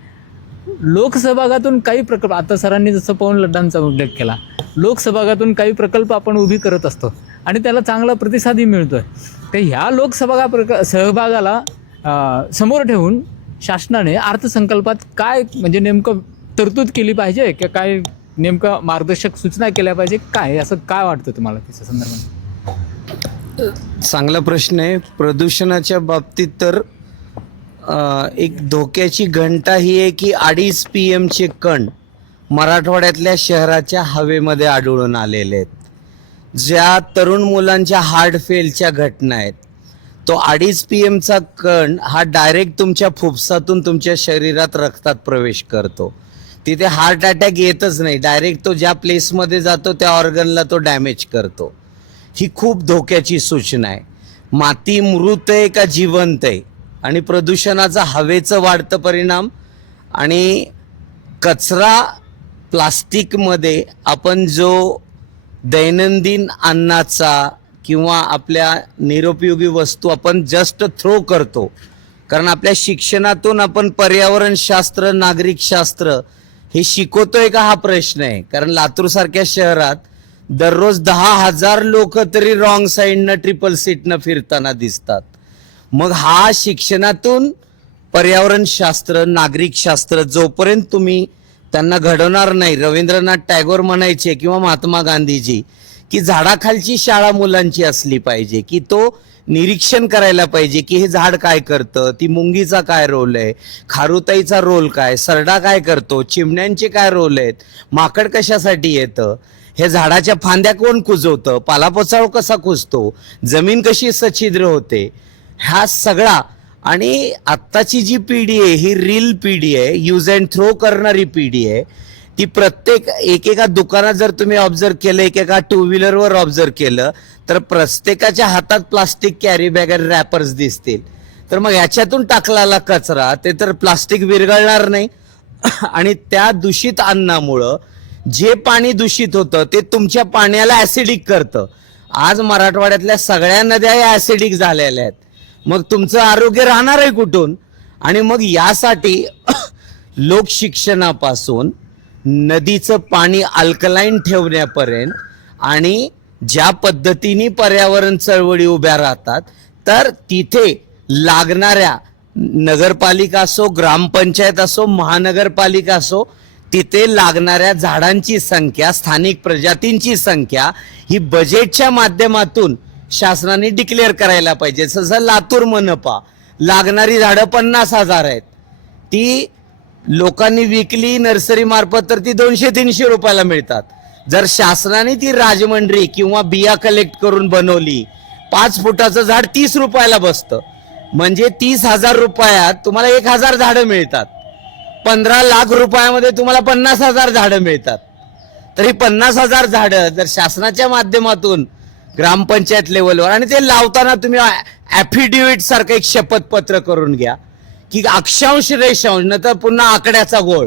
लोकसहभागातून काही प्रकल्प, आता सरांनी जसं पवन लड्डांचा उल्लेख केला, लोकसहभागातून काही प्रकल्प आपण उभी करत असतो आणि त्याला चांगला प्रतिसादही मिळतोय. तर ह्या सहभागाला समोर ठेवून शासनाने अर्थसंकल्पात काय म्हणजे नेमकं तरतूद केली पाहिजे की काय नेमकं मार्गदर्शक सूचना केल्या पाहिजे, काय असं काय वाटतं तुम्हाला त्याच्या संदर्भात? चांगला प्रश्न आहे. प्रदूषणाच्या बाबतीत तर एक धोक्याची घंटा ही आहे की 2.5 PM कण मराठवाड्यातल्या शहराच्या हवेमध्ये आढळून आलेले आहेत. ज्या तरुण मुलांच्या हार्ट फेलच्या घटना आहेत, तो 2.5 PM कण हा डायरेक्ट तुमच्या फुफ्सातून तुमच्या शरीरात रक्तात प्रवेश करतो. तिथे हार्ट अटॅक येतच नाही, डायरेक्ट तो ज्या प्लेसमध्ये जातो त्या ऑर्गनला तो डॅमेज करतो. ही खूप धोक्याची सूचना आहे. माती मृत आहे का जिवंत आहे? आणि प्रदूषणाचा हवेचं वाढतं परिणाम आणि कचरा प्लास्टिकमध्ये आपण जो दैनंदिन अन्नाचा किंवा आपल्या निरुपयोगी वस्तू आपण जस्ट थ्रो करतो. कारण आपल्या शिक्षणातून आपण पर्यावरणशास्त्र, नागरिकशास्त्र हे शिकवतोय का हा प्रश्न आहे. कारण लातूरसारख्या शहरात दररोज 10,000 लोक तरी रॉंग साईडनं ट्रिपल सीटनं फिरताना दिसतात. मग हा शिक्षणातून पर्यावरणशास्त्र, नागरिकशास्त्र जोपर्यंत तुम्ही त्यांना घडवणार नाही, रवींद्रनाथ टागोर म्हणायचे किंवा महात्मा गांधीजी की झाडाखालची शाळा मुलांची असली पाहिजे, की तो निरीक्षण करायला पाहिजे की हे झाड काय करतं, ती मुंगीचा काय रोल आहे, खारुताईचा रोल काय, सरडा काय करतो, चिमण्यांचे काय रोल आहेत, माकड कशासाठी येतं, हे झाडाच्या फांद्या कोण कुजवतं, पालापोचाळ कसा कुजतो, जमीन कशी सच्छिद्र होते, हा सगळा. आणि आत्ताची जी पिढी आहे ही रील पिढी आहे, यूज अँड थ्रो करणारी पिढी आहे. ती प्रत्येक एकेका दुकानात जर तुम्ही ऑब्झर्व केलं, एकेका 2 व्हीलरवर ऑब्झर्व केलं तर प्रत्येकाच्या हातात प्लास्टिक कॅरी बॅग आणि रॅपर्स दिसतील. तर मग ह्याच्यातून टाकलेला कचरा ते तर प्लास्टिक विरघळणार नाही. आणि त्या दूषित अन्नामुळं जे पाणी दूषित होतं ते तुमच्या पाण्याला ऍसिडिक करतं. आज मराठवाड्यातल्या सगळ्या नद्या या ऍसिडिक झालेल्या आहेत. मग तुमचं आरोग्य राहणार आहे कुठून? आणि मग यासाठी लोकशिक्षणापासून नदीचं पाणी अल्कलाईन ठेवण्यापर्यंत आणि ज्या पद्धतीने पर्यावरण चळवळी उभ्या राहतात, तर तिथे लागणाऱ्या नगरपालिका असो, ग्रामपंचायत असो, महानगरपालिका असो, तिथे लागणाऱ्या झाडांची संख्या, स्थानिक प्रजातींची संख्या ही बजेटच्या माध्यमातून शासनाने डिक्लेअर करायला पाहिजे. जसं लातूर मनपा लागणारी झाडं 50,000 आहेत, ती लोकांनी विकली नर्सरी मार्फत तर ती 200-300 रुपयाला मिळतात. जर शासनाने ती राजमंडरी किंवा बिया कलेक्ट करून बनवली, 5 फुटाचं झाड 30 रुपयाला बसतं, म्हणजे 30,000 रुपयात तुम्हाला 1,000 झाडं मिळतात. 15 लाख रुपयामध्ये तुम्हाला 50,000 झाडं मिळतात. तर ही 50,000 झाडं जर शासनाच्या माध्यमातून ग्रामपंचायत लेवलवर, आणि ते लावताना तुम्ही ॲफिडेव्हिट सारखं एक शपथपत्र करून घ्या की अक्षांश रेषांश, न तर पुन्हा आकड्याचा गोळ,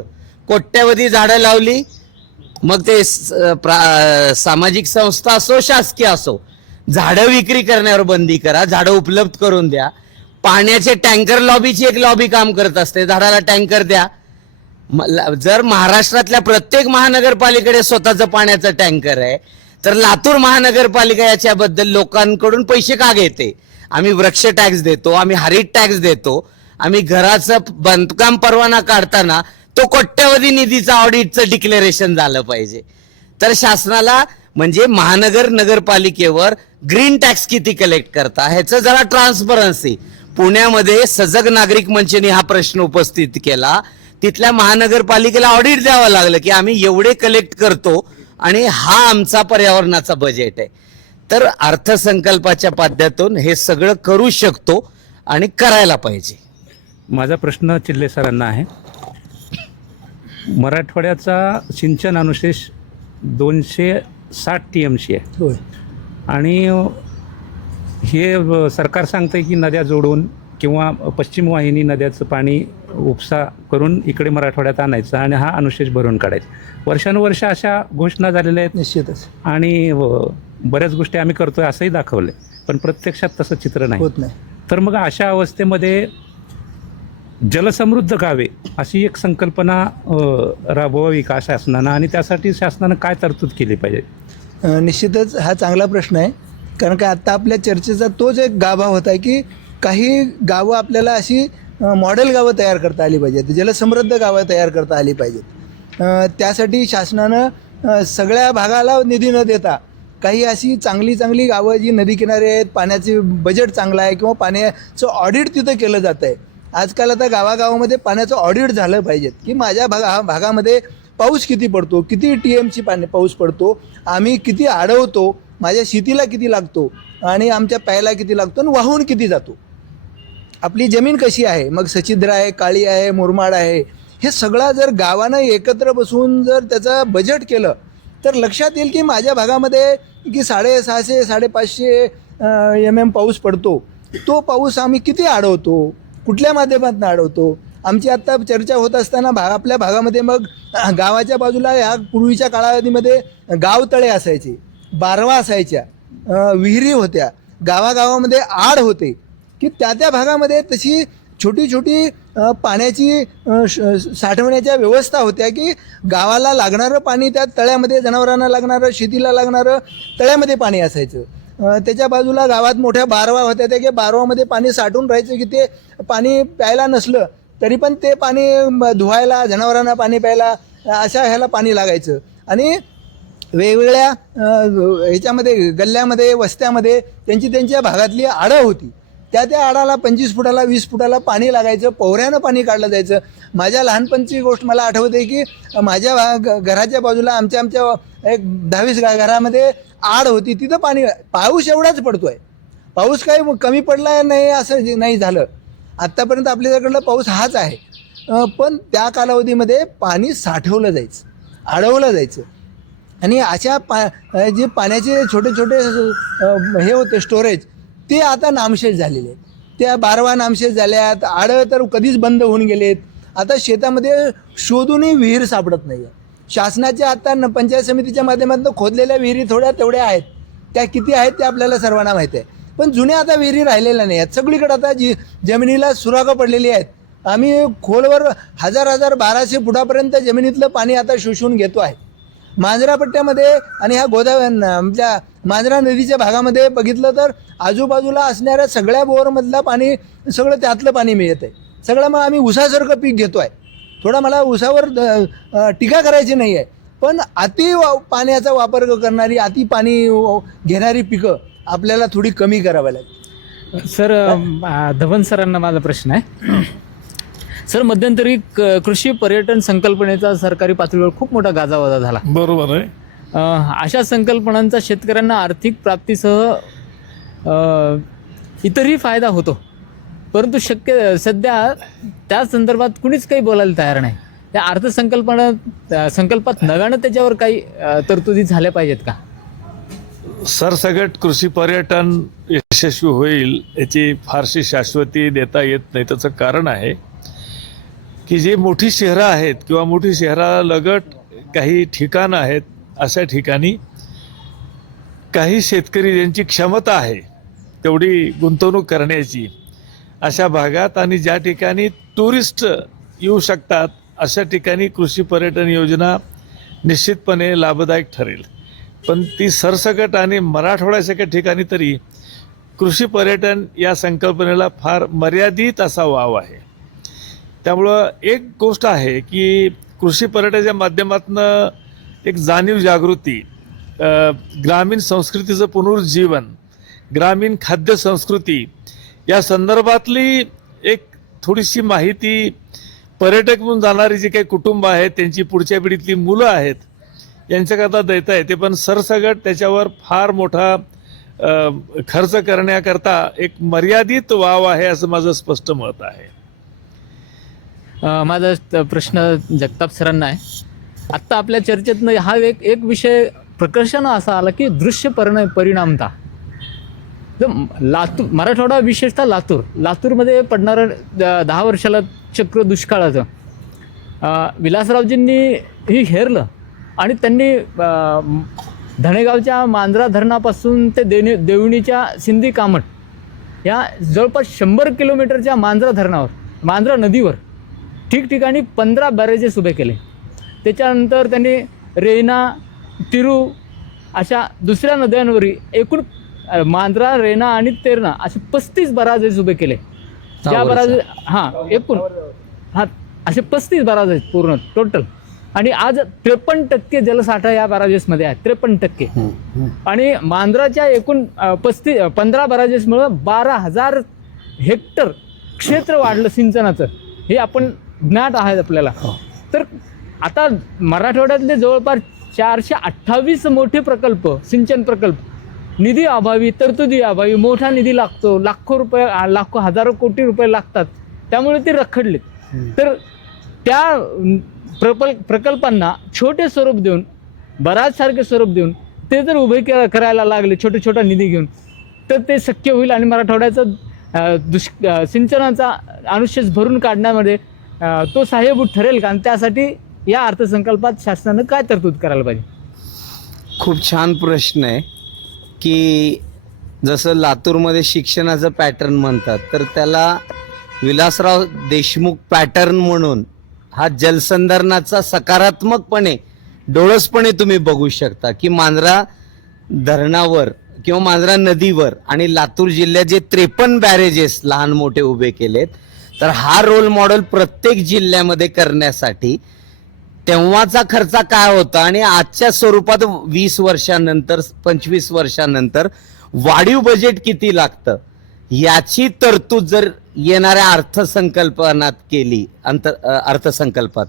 कोट्यवधी झाडं लावली, मग ते सामाजिक संस्था असो, शासकीय असो, झाडं विक्री करण्यावर बंदी करा, झाडं उपलब्ध करून द्या. पाण्याचे टँकर लॉबीची एक लॉबी काम करत असते, झाडाला टँकर द्या. जर महाराष्ट्रातल्या प्रत्येक महानगरपालिकेकडे स्वतःचं पाण्याचं टँकर आहे, तर लातूर महानगरपालिका याच्याबद्दल लोकांकडून पैसे का घेते? आम्ही वृक्ष टॅक्स देतो, आम्ही हरित टॅक्स देतो, आम्ही घराचं बांधकाम परवाना काढताना तो कोट्यवधी निधीचा ऑडिटचं डिक्लेरेशन झालं पाहिजे. तर शासनाला म्हणजे नगरपालिकेवर ग्रीन टॅक्स किती कलेक्ट करता ह्याचं जरा ट्रान्सपरन्सी. पुण्यामध्ये सजग नागरिक मंचने हा प्रश्न उपस्थित केला, तिथल्या महानगरपालिकेला ऑडिट द्यावं लागलं की आम्ही एवढे कलेक्ट करतो आणि हा आमचा पर्यावरणाचा बजेट आहे. तर अर्थसंकल्पाच्या माध्यमातून हे सगळं करू शकतो आणि करायला पाहिजे. माझा प्रश्न चिल्ले सरांना आहे. मराठवाड्याचा सिंचन अनुशेष 260 TMC आहे होय. आणि हे सरकार सांगतंय की नद्या जोडून किंवा पश्चिम वाहिनी नद्याचं पाणी उपसा करून इकडे मराठवाड्यात आणायचं आणि हा अनुशेष भरून काढायचा. वर्षानुवर्ष अशा घोषणा झालेल्या आहेत निश्चितच आणि बऱ्याच गोष्टी आम्ही करतोय असंही दाखवलंय, पण प्रत्यक्षात तसं चित्र नाही. होत नाही. तर मग अशा अवस्थेमध्ये जलसमृद्ध गावे अशी एक संकल्पना राबवावी का शासनानं, आणि त्यासाठी शासनानं काय तरतूद केली पाहिजे? निश्चितच हा चांगला प्रश्न आहे. कारण का आत्ता आपल्या चर्चेचा तोच एक गाभा होता की काही गावं आपल्याला अशी मॉडेल गावं तयार करता आली पाहिजेत, जलसमृद्ध गावं तयार करता आली पाहिजेत. त्यासाठी शासनानं सगळ्या भागाला निधी न देता काही अशी चांगली गावं जी नदीकिनारे आहेत, पाण्याचे बजेट चांगलं आहे किंवा पाण्याचं ऑडिट तिथं केलं जातं आहे. आजकाल आता गावागावामध्ये पाण्याचं ऑडिट झालं पाहिजेत की माझ्या भागामध्ये पाऊस किती पडतो, किती TMC पाऊस पडतो, आम्ही किती अडवतो, माझ्या शेतीला किती लागतो आणि आमच्या प्यायला किती लागतो आणि वाहून किती जातो, आपली जमीन कशी आहे, मग सच्छिद्र आहे, काळी आहे, मुरमाड आहे, हे सगळं जर गावानं एकत्र बसून जर त्याचं बजेट केलं तर लक्षात येईल की माझ्या भागामध्ये की 650 550 mm पाऊस पडतो, तो पाऊस आम्ही किती अडवतो, कुठल्या माध्यमातून अडवतो. आमची आत्ता चर्चा होत असताना आपल्या भागामध्ये मग गावाच्या बाजूला ह्या पूर्वीच्या काळामध्ये गावतळे असायचे, बारवा असायच्या, विहिरी होत्या, गावागावामध्ये आड होते की त्या भागामध्ये तशी छोटी पाण्याची साठवण्याच्या व्यवस्था होत्या की गावाला लागणारं पाणी त्या तळ्यामध्ये, जनावरांना लागणारं, शेतीला लागणारं तळ्यामध्ये पाणी असायचं. त्याच्या बाजूला गावात मोठ्या बारवा होत्या त्या की बारवामध्ये पाणी साठून राहायचं की ते पाणी प्यायला नसलं तरी पण ते पाणी धुवायला, जनावरांना पाणी प्यायला, अशा ह्याला पाणी लागायचं. आणि वेगवेगळ्या ह्याच्यामध्ये गल्ल्यामध्ये, वस्त्यामध्ये त्यांच्या भागातली आडं होती, त्या आडाला 25 फुटाला 20 फुटाला पाणी लागायचं, पोहऱ्यानं पाणी काढलं जायचं. माझ्या लहानपणची गोष्ट मला आठवते की माझ्या घराच्या बाजूला आमच्या एक 10-20 घरामध्ये आड होती, तिथं पाऊस एवढाच पडतो आहे, पाऊस काही कमी पडला नाही असं नाही झालं. आत्तापर्यंत आपल्याकडला पाऊस हाच आहे, पण त्या कालावधीमध्ये पाणी साठवलं जायचं, अडवलं जायचं. आणि अशा जे पाण्याचे छोटे हे होते स्टोरेज, ते आता नामशेष झालेले आहेत. त्या बारवा नामशेष झाल्यात, आडं तर कधीच बंद होऊन गेलेत. आता शेतामध्ये शोधूनही विहीर सापडत नाही आहे. शासनाच्या आता पंचायत समितीच्या माध्यमातून खोदलेल्या विहिरी तेवढ्या आहेत, त्या किती आहेत ते आपल्याला सर्वांना माहीत आहे. पण जुन्या आता विहिरी राहिलेल्या नाही आहेत. सगळीकडे आता जमिनीला सुराखं पडलेली आहेत. आम्ही खोलवर 1200 फुटापर्यंत जमिनीतलं पाणी आता शोषून घेतो आहे. मांजरा पट्ट्यामध्ये आणि ह्या आमच्या मांजरा नदीच्या भागामध्ये बघितलं तर आजूबाजूला असणाऱ्या सगळ्या बोअरमधलं पाणी सगळं त्यातलं पाणी मिळत आहे. सगळं मग आम्ही ऊसासारखं पीक घेतो आहे. थोडा मला ऊसावर टीका करायची नाही आहे, पण पाण्याचा वापर करणारी पाणी घेणारी पिकं आपल्याला थोडी कमी करावी लागेल. सर, धवन सरांना माझा प्रश्न आहे. सर, मध्यंतरी कृषी पर्यटन संकल्पनेचा सरकारी पातळीवर खूप मोठा गाजावाजा झाला. बरोबर आहे. अशा संकल्पनांचा शेतकऱ्यांना आर्थिक प्राप्तीसह इतरही फायदा होतो, परंतु सध्या त्या संदर्भात कुणीच काही बोलायला तयार नाही. त्या संकल्पात नव्यानं त्याच्यावर काही तरतुदी झाल्या पाहिजेत का? सरसगट कृषी पर्यटन यशस्वी होईल याची फारशी शाश्वती देता येत नाही. त्याचं कारण आहे की जे मोठी शहरं आहेत किंवा मोठी शहरालगत काही ठिकाणं आहेत, अशा ठिकाणी काही शेतकरी ज्यांची क्षमता आहे तेवढी गुंतवणूक करण्याची, अशा भागात आणि ज्या ठिकाणी टुरिस्ट येऊ शकतात अशा ठिकाणी कृषी पर्यटन योजना निश्चितपणे लाभदायक ठरेल. पण ती सरसकट आणि मराठवाड्यासारख्या ठिकाणी तरी कृषी पर्यटन या संकल्पनेला फार मर्यादित असा वाव आहे. त्यामुळं एक गोष्ट आहे की कृषी पर्यटनाच्या माध्यमातून एक जाणीव जागृती, ग्रामीण संस्कृतीचं पुनरुज्जीवन, ग्रामीण खाद्य संस्कृती या संदर्भातली एक थोडीशी माहिती पर्यटक म्हणून जाणारी जी काही कुटुंब आहेत, त्यांची पुढच्या पिढीतली मुलं आहेत, यांच्याकरता देता येते. पण सरसगट त्याच्यावर फार मोठा खर्च करण्याकरता एक मर्यादित वाव आहे असं माझं स्पष्ट मत आहे. माझा प्रश्न जगताप सरांना आहे. आत्ता आपल्या चर्चेतनं हा एक विषय प्रकर्षानं असा आला की दृश्य परिणामता. लातूर, मराठवाडा विशेषतः लातूरमध्ये पडणारं 10 वर्षाला चक्र दुष्काळाचं विलासरावजींनी ही हेरलं आणि त्यांनी धणेगावच्या मांजरा धरणापासून ते देवणीच्या सिंधी कामठ या जवळपास 100 किलोमीटरच्या मांजरा नदीवर ठिकठिकाणी 15 बॅरेजेस उभे केले. त्याच्यानंतर त्यांनी रेना, तिरू अशा दुसऱ्या नद्यांवरील एकूण मांजरा, रेना आणि तेरणा असे 35 बराजेस उभे केले. ज्या बराजे एकूण असे 35 बराजेस पूर्ण टोटल. आणि आज 53% जलसाठा या बराजेसमध्ये आहे. 53%. आणि मांजराच्या एकूण 15 बराजेसमुळं 12,000 हेक्टर क्षेत्र वाढलं सिंचनाचं. हे आपण ज्ञात आहे आपल्याला. तर आता मराठवाड्यातले जवळपास 428 मोठे प्रकल्प, सिंचन प्रकल्प निधी अभावी, तरतुदी अभावी, मोठा निधी लागतो, लाखो हजारो कोटी रुपये लागतात, त्यामुळे ते रखडलेत. तर त्या प्रकल्पांना छोटे स्वरूप देऊन, बराचसारखे स्वरूप देऊन ते जर उभे करायला लागले छोटा निधी घेऊन, तर ते शक्य होईल आणि मराठवाड्याचा सिंचनाचा अनुशेष भरून काढण्यामध्ये तो सहाय्यभूत ठरेल का? आणि त्यासाठी या अर्थसंकल्पात शासनानं काय तरतूद करायला पाहिजे? खूप छान प्रश्न आहे की जसं लातूरमध्ये शिक्षणाचं पॅटर्न म्हणतात, तर त्याला विलासराव देशमुख पॅटर्न म्हणून हा जलसंधारणाचा सकारात्मकपणे, डोळसपणे तुम्ही बघू शकता की मांजरा धरणावर किंवा मांजरा नदीवर आणि लातूर जिल्ह्यात जे 53 बॅरेजेस लहान मोठे उभे केलेत, तर हा रोल मॉडेल प्रत्येक जिल्ह्यामध्ये करण्यासाठी तेव्हाचा खर्च काय होता आणि आजच्या स्वरूपात 20 वर्षानंतर 25 वर्षानंतर वाढीव बजेट किती लागतं याची तरतूद जर येणाऱ्या अर्थसंकल्पात केली, अर्थसंकल्पात,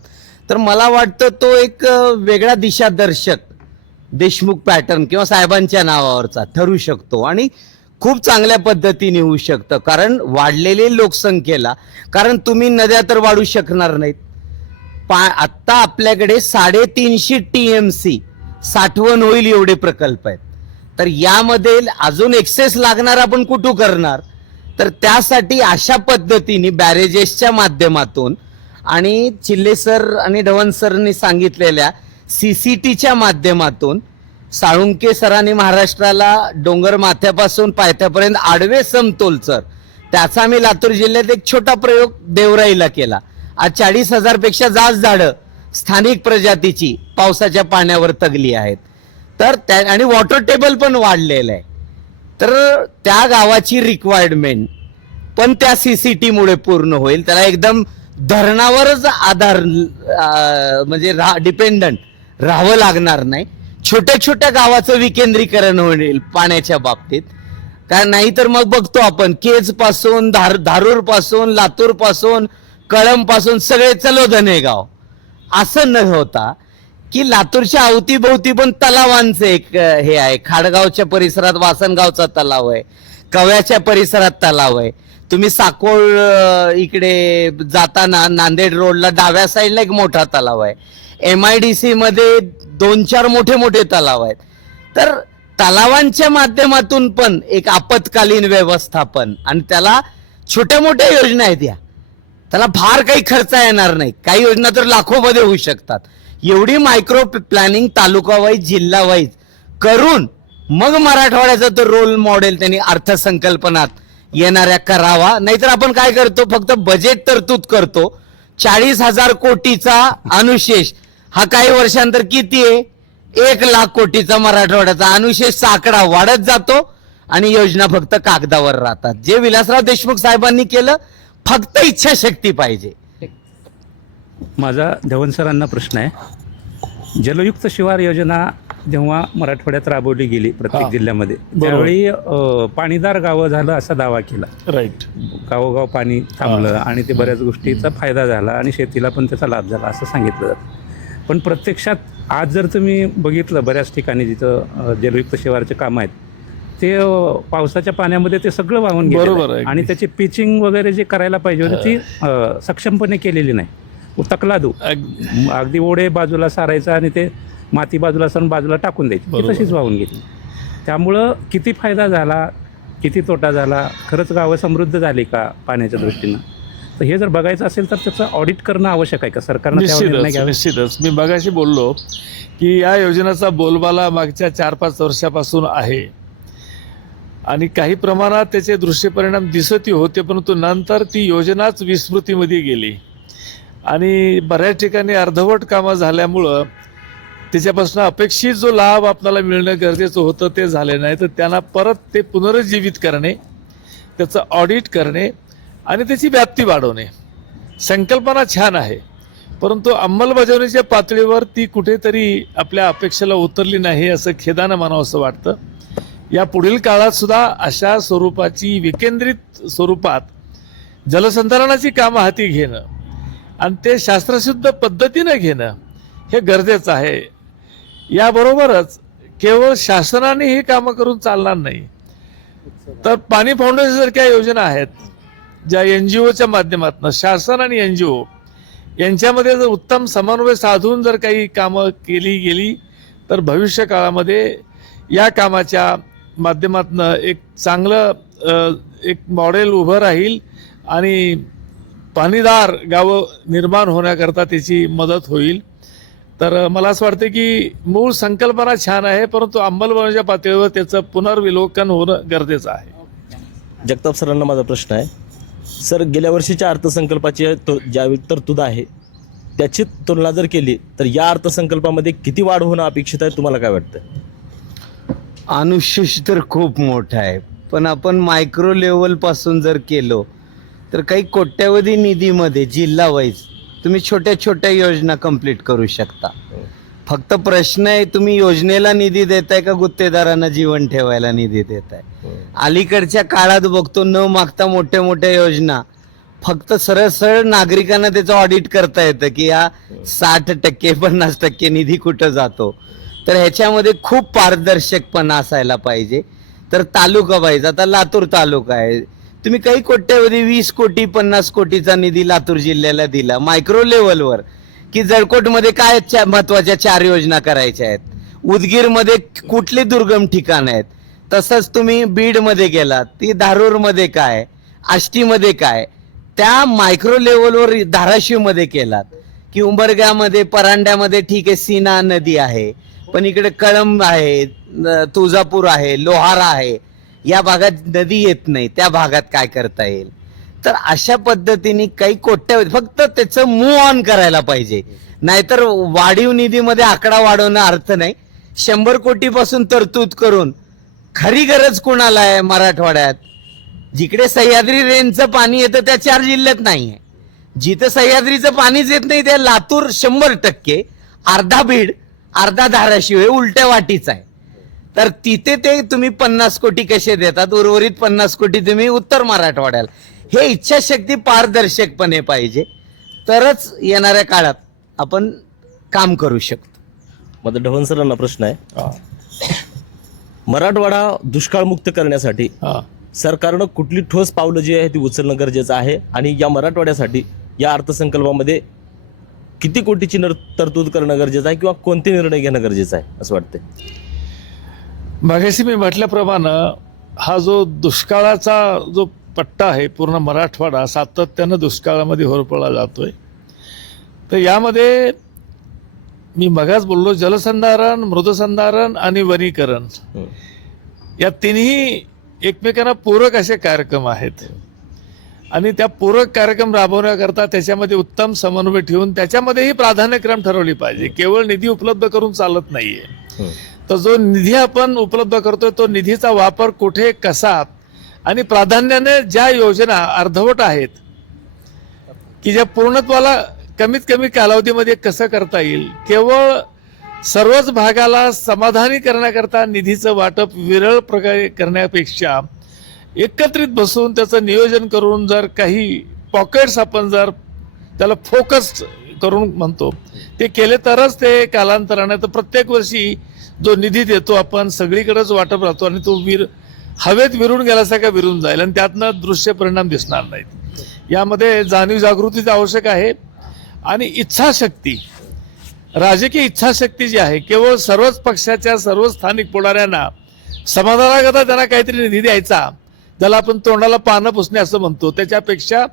तर मला वाटतं तो एक वेगळा दिशादर्शक देशमुख पॅटर्न किंवा साहेबांच्या नावावरचा ठरू शकतो आणि खूप चांगल्या पद्धतीने होऊ शकतं. कारण वाढलेली लोकसंख्येला, कारण तुम्ही नद्या तर वाढू शकणार नाहीत. आत्ता आपल्याकडे 350 TMC साठवण होईल एवढे प्रकल्प आहेत. तर यामध्ये अजून एक्सेस लागणार आपण कुठं करणार? तर त्यासाठी अशा पद्धतीने बॅरेजेसच्या माध्यमातून आणि चिल्ले सर आणि धवन सरनी सांगितलेल्या CCTच्या माध्यमातून साळुंके सरांनी महाराष्ट्राला डोंगर माथ्यापासून पायथ्यापर्यंत आडवे समतोलचर, त्याचा आम्ही लातूर जिल्ह्यात एक छोटा प्रयोग देवराईला केला. आज 40,000 पेक्षा जास्त झाडं स्थानिक प्रजातीची पावसाच्या पाण्यावर तगली आहेत. तर त्या आणि वॉटर टेबल पण वाढलेलं आहे. तर त्या गावाची रिक्वायरमेंट पण त्या CCT मुळे पूर्ण होईल. त्याला एकदम धरणावरच आधार म्हणजे डिपेंडंट राहावं लागणार नाही. छोट्या छोट्या गावाचं विकेंद्रीकरण होईल पाण्याच्या बाबतीत. कारण नाहीतर मग बघतो आपण केज पासून धारूर पासून लातूर पासून कळंब पासून सगळे चलोधने गाव, असं न होता की लातूरच्या अवतीभोवती पण तलावांचं एक हे आहे. खाडगावच्या परिसरात वासनगावचा तलाव आहे, कव्याच्या परिसरात तलाव आहे. तुम्ही साकोळ इकडे जाताना नांदेड रोडला डाव्या साईडला एक मोठा तलाव आहे. MIDC मध्ये 2-4 मोठे मोठे तलाव आहेत. तर तलावांच्या माध्यमातून पण एक आपत्कालीन व्यवस्थापन, आणि त्याला छोट्या मोठ्या योजना आहेत या, त्याला फार काही खर्च येणार नाही. काही योजना तर लाखोमध्ये होऊ शकतात. एवढी मायक्रो प्लॅनिंग तालुका वाईज जिल्हा वाईज करून मग मराठवाड्याचा तो रोल मॉडेल त्यांनी अर्थसंकल्पनात येणाऱ्या करावा. नाहीतर आपण काय करतो, फक्त बजेट तरतूद करतो. 40,000 कोटीचा अनुशेष हा काही वर्षांतर किती आहे, 1,00,000 कोटीचा मराठवाड्याचा अनुशेषचा आकडा वाढत जातो आणि योजना फक्त कागदावर राहतात. जे विलासराव देशमुख साहेबांनी केलं, फक्त इच्छाशक्ती पाहिजे. माझा धवन सरांना प्रश्न आहे, जलयुक्त शिवार योजना जेव्हा मराठवाड्यात राबवली गेली प्रत्येक जिल्ह्यामध्ये, त्यावेळी पाणीदार गावं झालं असा दावा केला. राईट. गावोगाव पाणी थांबलं आणि ते बऱ्याच गोष्टीचा फायदा झाला आणि शेतीला पण त्याचा लाभ झाला असं सांगितलं जातं. पण प्रत्यक्षात आज जर तुम्ही बघितलं, बऱ्याच ठिकाणी जिथं जलयुक्त शिवारचे कामं आहेत ते पावसाच्या पाण्यामध्ये ते सगळं वाहून बरोबर गेलं आहे. आणि त्याची पिचिंग वगैरे जे करायला पाहिजे होती ती सक्षमपणे केलेली नाही. तकलादू अगदी ओढे बाजूला सारायचं आणि ते माती बाजूला सारून बाजूला टाकून द्यायची, ती तशीच वाहून गेली. त्यामुळं किती फायदा झाला, किती तोटा झाला, खरंच गावं समृद्ध झाली का पाण्याच्या दृष्टीनं, तर हे जर बघायचं असेल तर त्याचं ऑडिट करणं आवश्यक आहे का सरकारनं? त्यावर निर्णय घ्यावा. निश्चितच. मी मगाशी बोललो की या योजनेचा बोलबाला मागच्या 4-5 वर्षापासून आहे आणि काही प्रमाणात त्याचे दृश्यपरिणाम दिसतही होते, परंतु नंतर ती योजनाच विस्मृतीमध्ये गेली आणि बऱ्याच ठिकाणी अर्धवट कामं झाल्यामुळं त्याच्यापासून अपेक्षित जो लाभ आपल्याला मिळणं गरजेचं होतं ते झाले नाही. तर त्यांना परत ते पुनरुज्जीवित करणे, त्याचं ऑडिट करणे आणि त्याची व्याप्ती वाढवणे. संकल्पना छान आहे, परंतु अंमलबजावणीच्या पातळीवर ती कुठेतरी आपल्या अपेक्षेला उतरली नाही असं खेदानं म्हणावं असं वाटतं. या पुढील काळात सुद्धा अशा स्वरूपाची विकेंद्रित स्वरूपात जलसंधारणाची कामं हाती घेणं आणि ते शास्त्रशुद्ध पद्धतीनं घेणं हे गरजेचं आहे. याबरोबरच केवळ शासनाने ही कामं करून चालणार नाही, तर पाणी फाउंडेशनसारख्या योजना आहेत ज्या NGOच्या माध्यमातून शासन आणि NGO यांच्यामध्ये जर उत्तम समन्वय साधून जर काही कामं केली गेली तर भविष्य काळामध्ये या कामाच्या माध्यमातून एक चांगलं एक मॉडेल उभं राहील आणि पाणीदार गावं निर्माण होण्याकरता त्याची मदत होईल. तर मला असं वाटतं की मूळ संकल्पना छान आहे, परंतु अंमलबजावणीच्या पातळीवर त्याचं पुनर्विलोकन होणं गरजेचं आहे. जगताप सरांना माझा प्रश्न आहे, सर गेल्या वर्षीच्या अर्थसंकल्पाची ज्यावेळी तरतूद आहे त्याची तुलना जर केली तर या अर्थसंकल्पामध्ये किती वाढ होणं अपेक्षित आहे, तुम्हाला काय वाटतं? अनुशेष तर खूप मोठा आहे, पण आपण मायक्रो लेवल पासून जर केलो तर काही कोट्यवधी निधीमध्ये जिल्हा वाईज तुम्ही छोट्या छोट्या योजना कंप्लीट करू शकता. फक्त प्रश्न आहे तुम्ही योजनेला निधी देताय का गुत्तेदारांना जीवन ठेवायला निधी देताय. अलीकडच्या काळात बघतो न मागता मोठ्या मोठ्या योजना फक्त सरळ सरळ नागरिकांना त्याचं ऑडिट करता येतं की या 60% 50% निधी कुठं जातो. तर ह्याच्यामध्ये खूप पारदर्शकपणा असायला पाहिजे. तर तालुका वाईज आता लातूर तालुका आहे, तुम्ही काही कोट्यवधी 20 कोटी 50 कोटीचा निधी लातूर जिल्ह्याला दिला मायक्रो लेवलवर की जळकोटमध्ये काय महत्वाच्या 4 योजना करायच्या आहेत, उदगीरमध्ये कुठली दुर्गम ठिकाणं आहेत, तसंच तुम्ही बीडमध्ये गेलात ती धारूरमध्ये काय, आष्टीमध्ये काय, त्या मायक्रो लेवलवर धाराशिवमध्ये केलात की उंबरग्यामध्ये परांड्यामध्ये ठीक आहे सीना नदी आहे, पण इकडे कळंब आहे, तुळजापूर आहे, लोहारा आहे, या भागात नदी येत नाही, त्या भागात काय करता येईल. तर अशा पद्धतीने काही कोट्यावधी, फक्त त्याचं मूव्ह ऑन करायला पाहिजे. नाहीतर वाढीव निधीमध्ये आकडा वाढवणं अर्थ नाही. 100 कोटीपासून तरतूद करून खरी गरज कुणाला आहे मराठवाड्यात? जिकडे सह्याद्री रेंजचं पाणी येतं त्या 4 जिल्ह्यात नाही आहे. जिथं सह्याद्रीचं पाणीच येत नाही ते लातूर 100%, अर्धा बीड, अर्धा धाराशिव हे उलट्या वाटीच आहे. तर तिथे ते तुम्ही 50 कोटी कसे देतात, उर्वरित 50 कोटी तुम्ही उत्तर मराठवाड्याला. हे इच्छाशक्ती पारदर्शकपणे पाहिजे, तरच येणाऱ्या काळात आपण काम करू शकतो. माझा ढवण सरांना प्रश्न आहे, मराठवाडा दुष्काळमुक्त करण्यासाठी सरकारनं कुठली ठोस पावलं जी आहे ती उचलणं गरजेचं आहे, आणि या मराठवाड्यासाठी या अर्थसंकल्पामध्ये किती कोटीची तरतूद करणं गरजेचं आहे, किंवा कोणते निर्णय घेणं गरजेचं आहे असं वाटतंय? मागाशी मी म्हटल्याप्रमाणे हा जो दुष्काळाचा जो पट्टा आहे पूर्ण मराठवाडा सातत्यानं दुष्काळामध्ये होरपळला जातोय. तर यामध्ये मी मगाच बोललो, जलसंधारण, मृदसंधारण आणि वनीकरण या तिन्ही एकमेकांना पूरक असे कार्यक्रम आहेत. आणि त्या पूरक कार्यक्रम राबवण्याकरता त्याच्यामध्ये उत्तम समन्वय ठेवून त्याच्यामध्येही प्राधान्यक्रम ठरवली पाहिजे. केवळ निधी उपलब्ध करून चालत नाहीये. तर जो निधी आपण उपलब्ध करतोय तो निधीचा वापर कुठे, कसा, आणि प्राधान्याने ज्या योजना अर्धवट आहेत की ज्या पूर्णत्वाला कमीत कमी कालावधीमध्ये कसं करता येईल. केवळ सर्वच भागाला समाधानी करण्याकरता निधीचं वाटप विरळ प्रकारे करण्यापेक्षा एकत्रित बसून त्याचं नियोजन करून जर काही पॉकेट्स आपण जर त्याला फोकस करून म्हणतो ते केले तरच ते कालांतराने, तर प्रत्येक वर्षी जो निधी देतो आपण सगळीकडेच वाटप राहतो आणि तो हवेत विरून गेल्यासारखा विरून जाईल आणि त्यातनं दृश्य परिणाम दिसणार नाहीत. यामध्ये जाणीव जागृतीच आवश्यक आहे आणि इच्छाशक्ती, राजकीय इच्छाशक्ती जी आहे. केवळ सर्वच पक्षाच्या सर्व स्थानिक पुढाऱ्यांना समाधानाकरता त्यांना काहीतरी निधी द्यायचा, ज्याला आपण तोंडाला पानं पुसणे असं म्हणतो, त्याच्यापेक्षा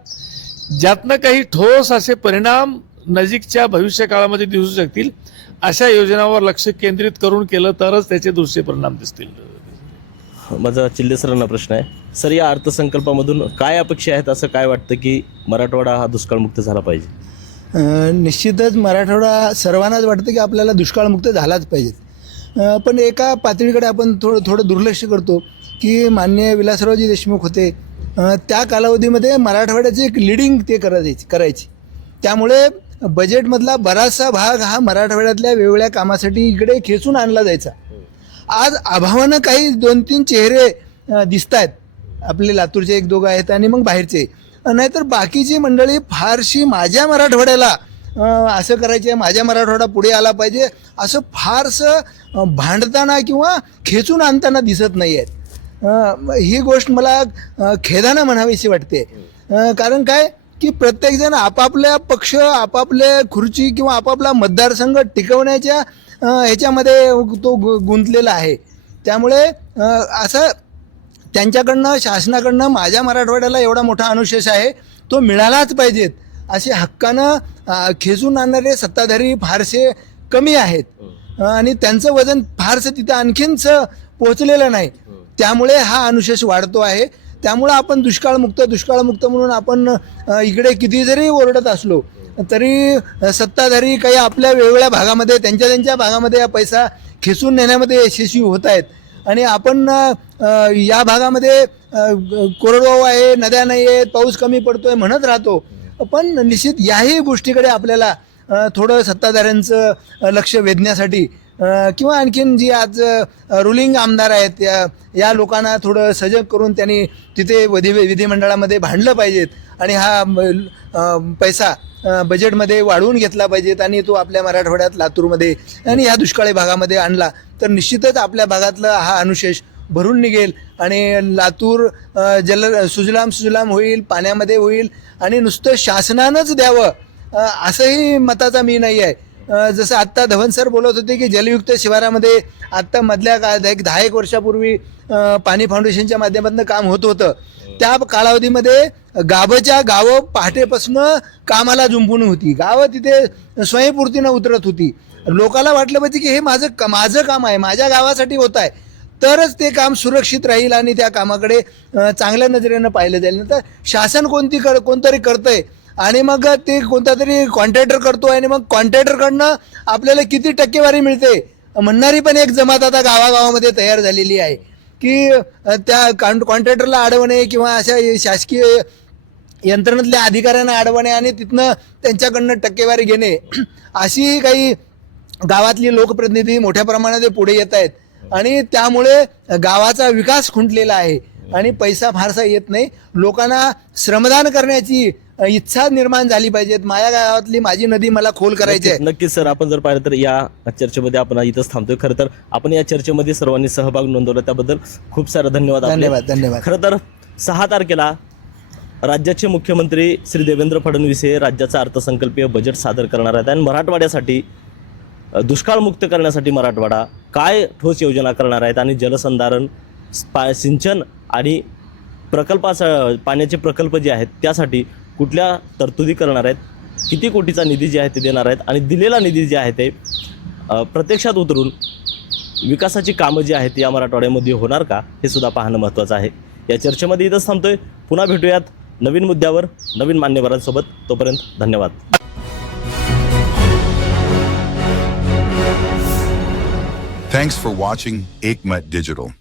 ज्यातनं काही ठोस असे परिणाम नजीकच्या भविष्य काळामध्ये दिसू शकतील अशा योजनांवर लक्ष केंद्रित करून केलं तरच त्याचे दृश्य परिणाम दिसतील. माझा चिल्ले सरांना प्रश्न आहे, सर या अर्थसंकल्पामधून काय अपेक्षा आहेत, असं काय वाटतं की मराठवाडा हा दुष्काळमुक्त झाला पाहिजे? निश्चितच मराठवाडा सर्वांनाच वाटतं की आपल्याला दुष्काळमुक्त झालाच पाहिजे. पण एका पातळीकडे आपण थोडं दुर्लक्ष करतो की माननीय विलासरावजी देशमुख होते त्या कालावधीमध्ये मराठवाड्याची एक लिडिंग ते करायची. त्यामुळे बजेटमधला बराचसा भाग हा मराठवाड्यातल्या वेगवेगळ्या कामासाठी इकडे खेचून आणला जायचा. आज अभावानं काही 2-3 चेहरे दिसत आहेत, आपले लातूरचे 1-2 आहेत आणि मग बाहेरचे, नाहीतर बाकीची मंडळी फारशी माझ्या मराठवाड्याला असं करायचे, माझ्या मराठवाडा पुढे आला पाहिजे असं फारसं भांडताना किंवा खेचून आणताना दिसत नाही आहेत. ही गोष्ट मला खेदानं म्हणावीशी वाटते. कारण काय की प्रत्येकजण आपापल्या पक्ष, आपापल्या खुर्ची किंवा आपापला मतदारसंघ टिकवण्याच्या ह्याच्यामध्ये तो गुंतलेला आहे. त्यामुळे असं त्यांच्याकडनं, शासनाकडनं माझ्या मराठवाड्याला एवढा मोठा अनुशेष आहे तो मिळालाच पाहिजेत असे हक्कानं खेचून आणणारे सत्ताधारी फारसे कमी आहेत आणि त्यांचं वजन फारसं तिथं आणखीनच पोहोचलेलं नाही. त्यामुळे हा अनुशेष वाढतो आहे. त्यामुळं आपण दुष्काळमुक्त म्हणून आपण इकडे किती जरी ओरडत असलो तरी सत्ताधारी काही आपल्या वेगवेगळ्या भागामध्ये त्यांच्या भागामध्ये हा पैसा खेचून नेण्यामध्ये यशस्वी होत आहेत आणि आपण या भागामध्ये कोरडवाहू आहे, नद्या नाही आहेत, पाऊस कमी पडतोय म्हणत राहतो. पण निश्चित याही गोष्टीकडे आपल्याला थोडं सत्ताधाऱ्यांचं लक्ष वेधण्यासाठी किंवा आणखीन जी आज रुलिंग आमदार आहेत या लोकांना थोडं सजग करून त्यांनी तिथे विधिमंडळामध्ये भांडलं पाहिजेत आणि हा पैसा बजेटमध्ये वाढवून घेतला पाहिजेत आणि तो आपल्या मराठवाड्यात लातूरमध्ये आणि ह्या दुष्काळी भागामध्ये आणला तर निश्चितच आपल्या भागातला हा अनुशेष भरून निघेल आणि लातूर सुजलाम होईल, पाण्यामध्ये होईल आणि नुसतं शासनानंच द्यावं असंही मताचा मी नाही आहे. जसं आत्ता धवन सर बोलत होते की जलयुक्त शिवारामध्ये आत्ता मधल्या काळात 10-1 वर्षापूर्वी पाणी फाउंडेशनच्या माध्यमातून काम होत होतं. त्या कालावधीमध्ये गावं पहाटेपासून कामाला जुंपून होती, गावं तिथे स्वयंपूर्तीनं उतरत होती लोकाला वाटलं पाहिजे की हे माझं काम आहे, माझ्या गावासाठी होत आहे, तरच ते काम सुरक्षित राहील आणि त्या कामाकडे चांगल्या नजरेनं पाहिलं जाईल. नंतर शासन कोणतरी करतंय आणि मग ते कोणता तरी कॉन्ट्रॅक्टर करतो आणि मग कॉन्ट्रॅक्टरकडनं आपल्याला किती टक्केवारी मिळते म्हणणारी पण एक जमात आता गावागावामध्ये तयार झालेली आहे की त्या कॉन्ट्रॅक्टरला अडवणे किंवा अशा शासकीय यंत्रणेतल्या अधिकाऱ्यांना अडवणे आणि तिथनं त्यांच्याकडनं टक्केवारी घेणे, अशी काही गावातली लोकप्रतिनिधी मोठ्या प्रमाणात पुढे येत आहेत आणि त्यामुळे गावाचा विकास खुंटलेला आहे आणि पैसा फारसा येत नाही. लोकांना श्रमदान करण्याची इच्छा निर्माण झाली पाहिजे. माझ्या गावातली माझी नदी मला खोल करायची आहे. नक्कीच सर, आपण जर पाहिलं तर या चर्चेमध्ये आपण इथंच थांबतोय. खरं तर आपण या चर्चेमध्ये सर्वांनी सहभाग नोंदवला त्याबद्दल खूप सारा धन्यवाद आपले. धन्यवाद. खरं तर 6 तारखेला राज्याचे मुख्यमंत्री श्री देवेंद्र फडणवीस हे राज्याचा अर्थसंकल्पीय बजेट सादर करणार आहेत आणि मराठवाड्यासाठी दुष्काळमुक्त करण्यासाठी मराठवाडा काय ठोस योजना करणार आहेत आणि जलसंधारण, सिंचन आणि पाण्याचे प्रकल्प जे आहेत त्यासाठी कुठल्या तरतुदी करणार आहेत, किती कोटीचा निधी जे आहे ते देणार आहेत आणि दिलेला निधी जे आहे ते प्रत्यक्षात उतरून विकासाची कामं जी आहेत या मराठवाड्यामध्ये होणार का हे सुद्धा पाहणं महत्त्वाचं आहे. या चर्चेमध्ये इथंच थांबतोय. पुन्हा भेटूयात नवीन मुद्द्यावर नवीन मान्यवरांसोबत. तोपर्यंत धन्यवाद. Thanks for watching Ekmat Digital.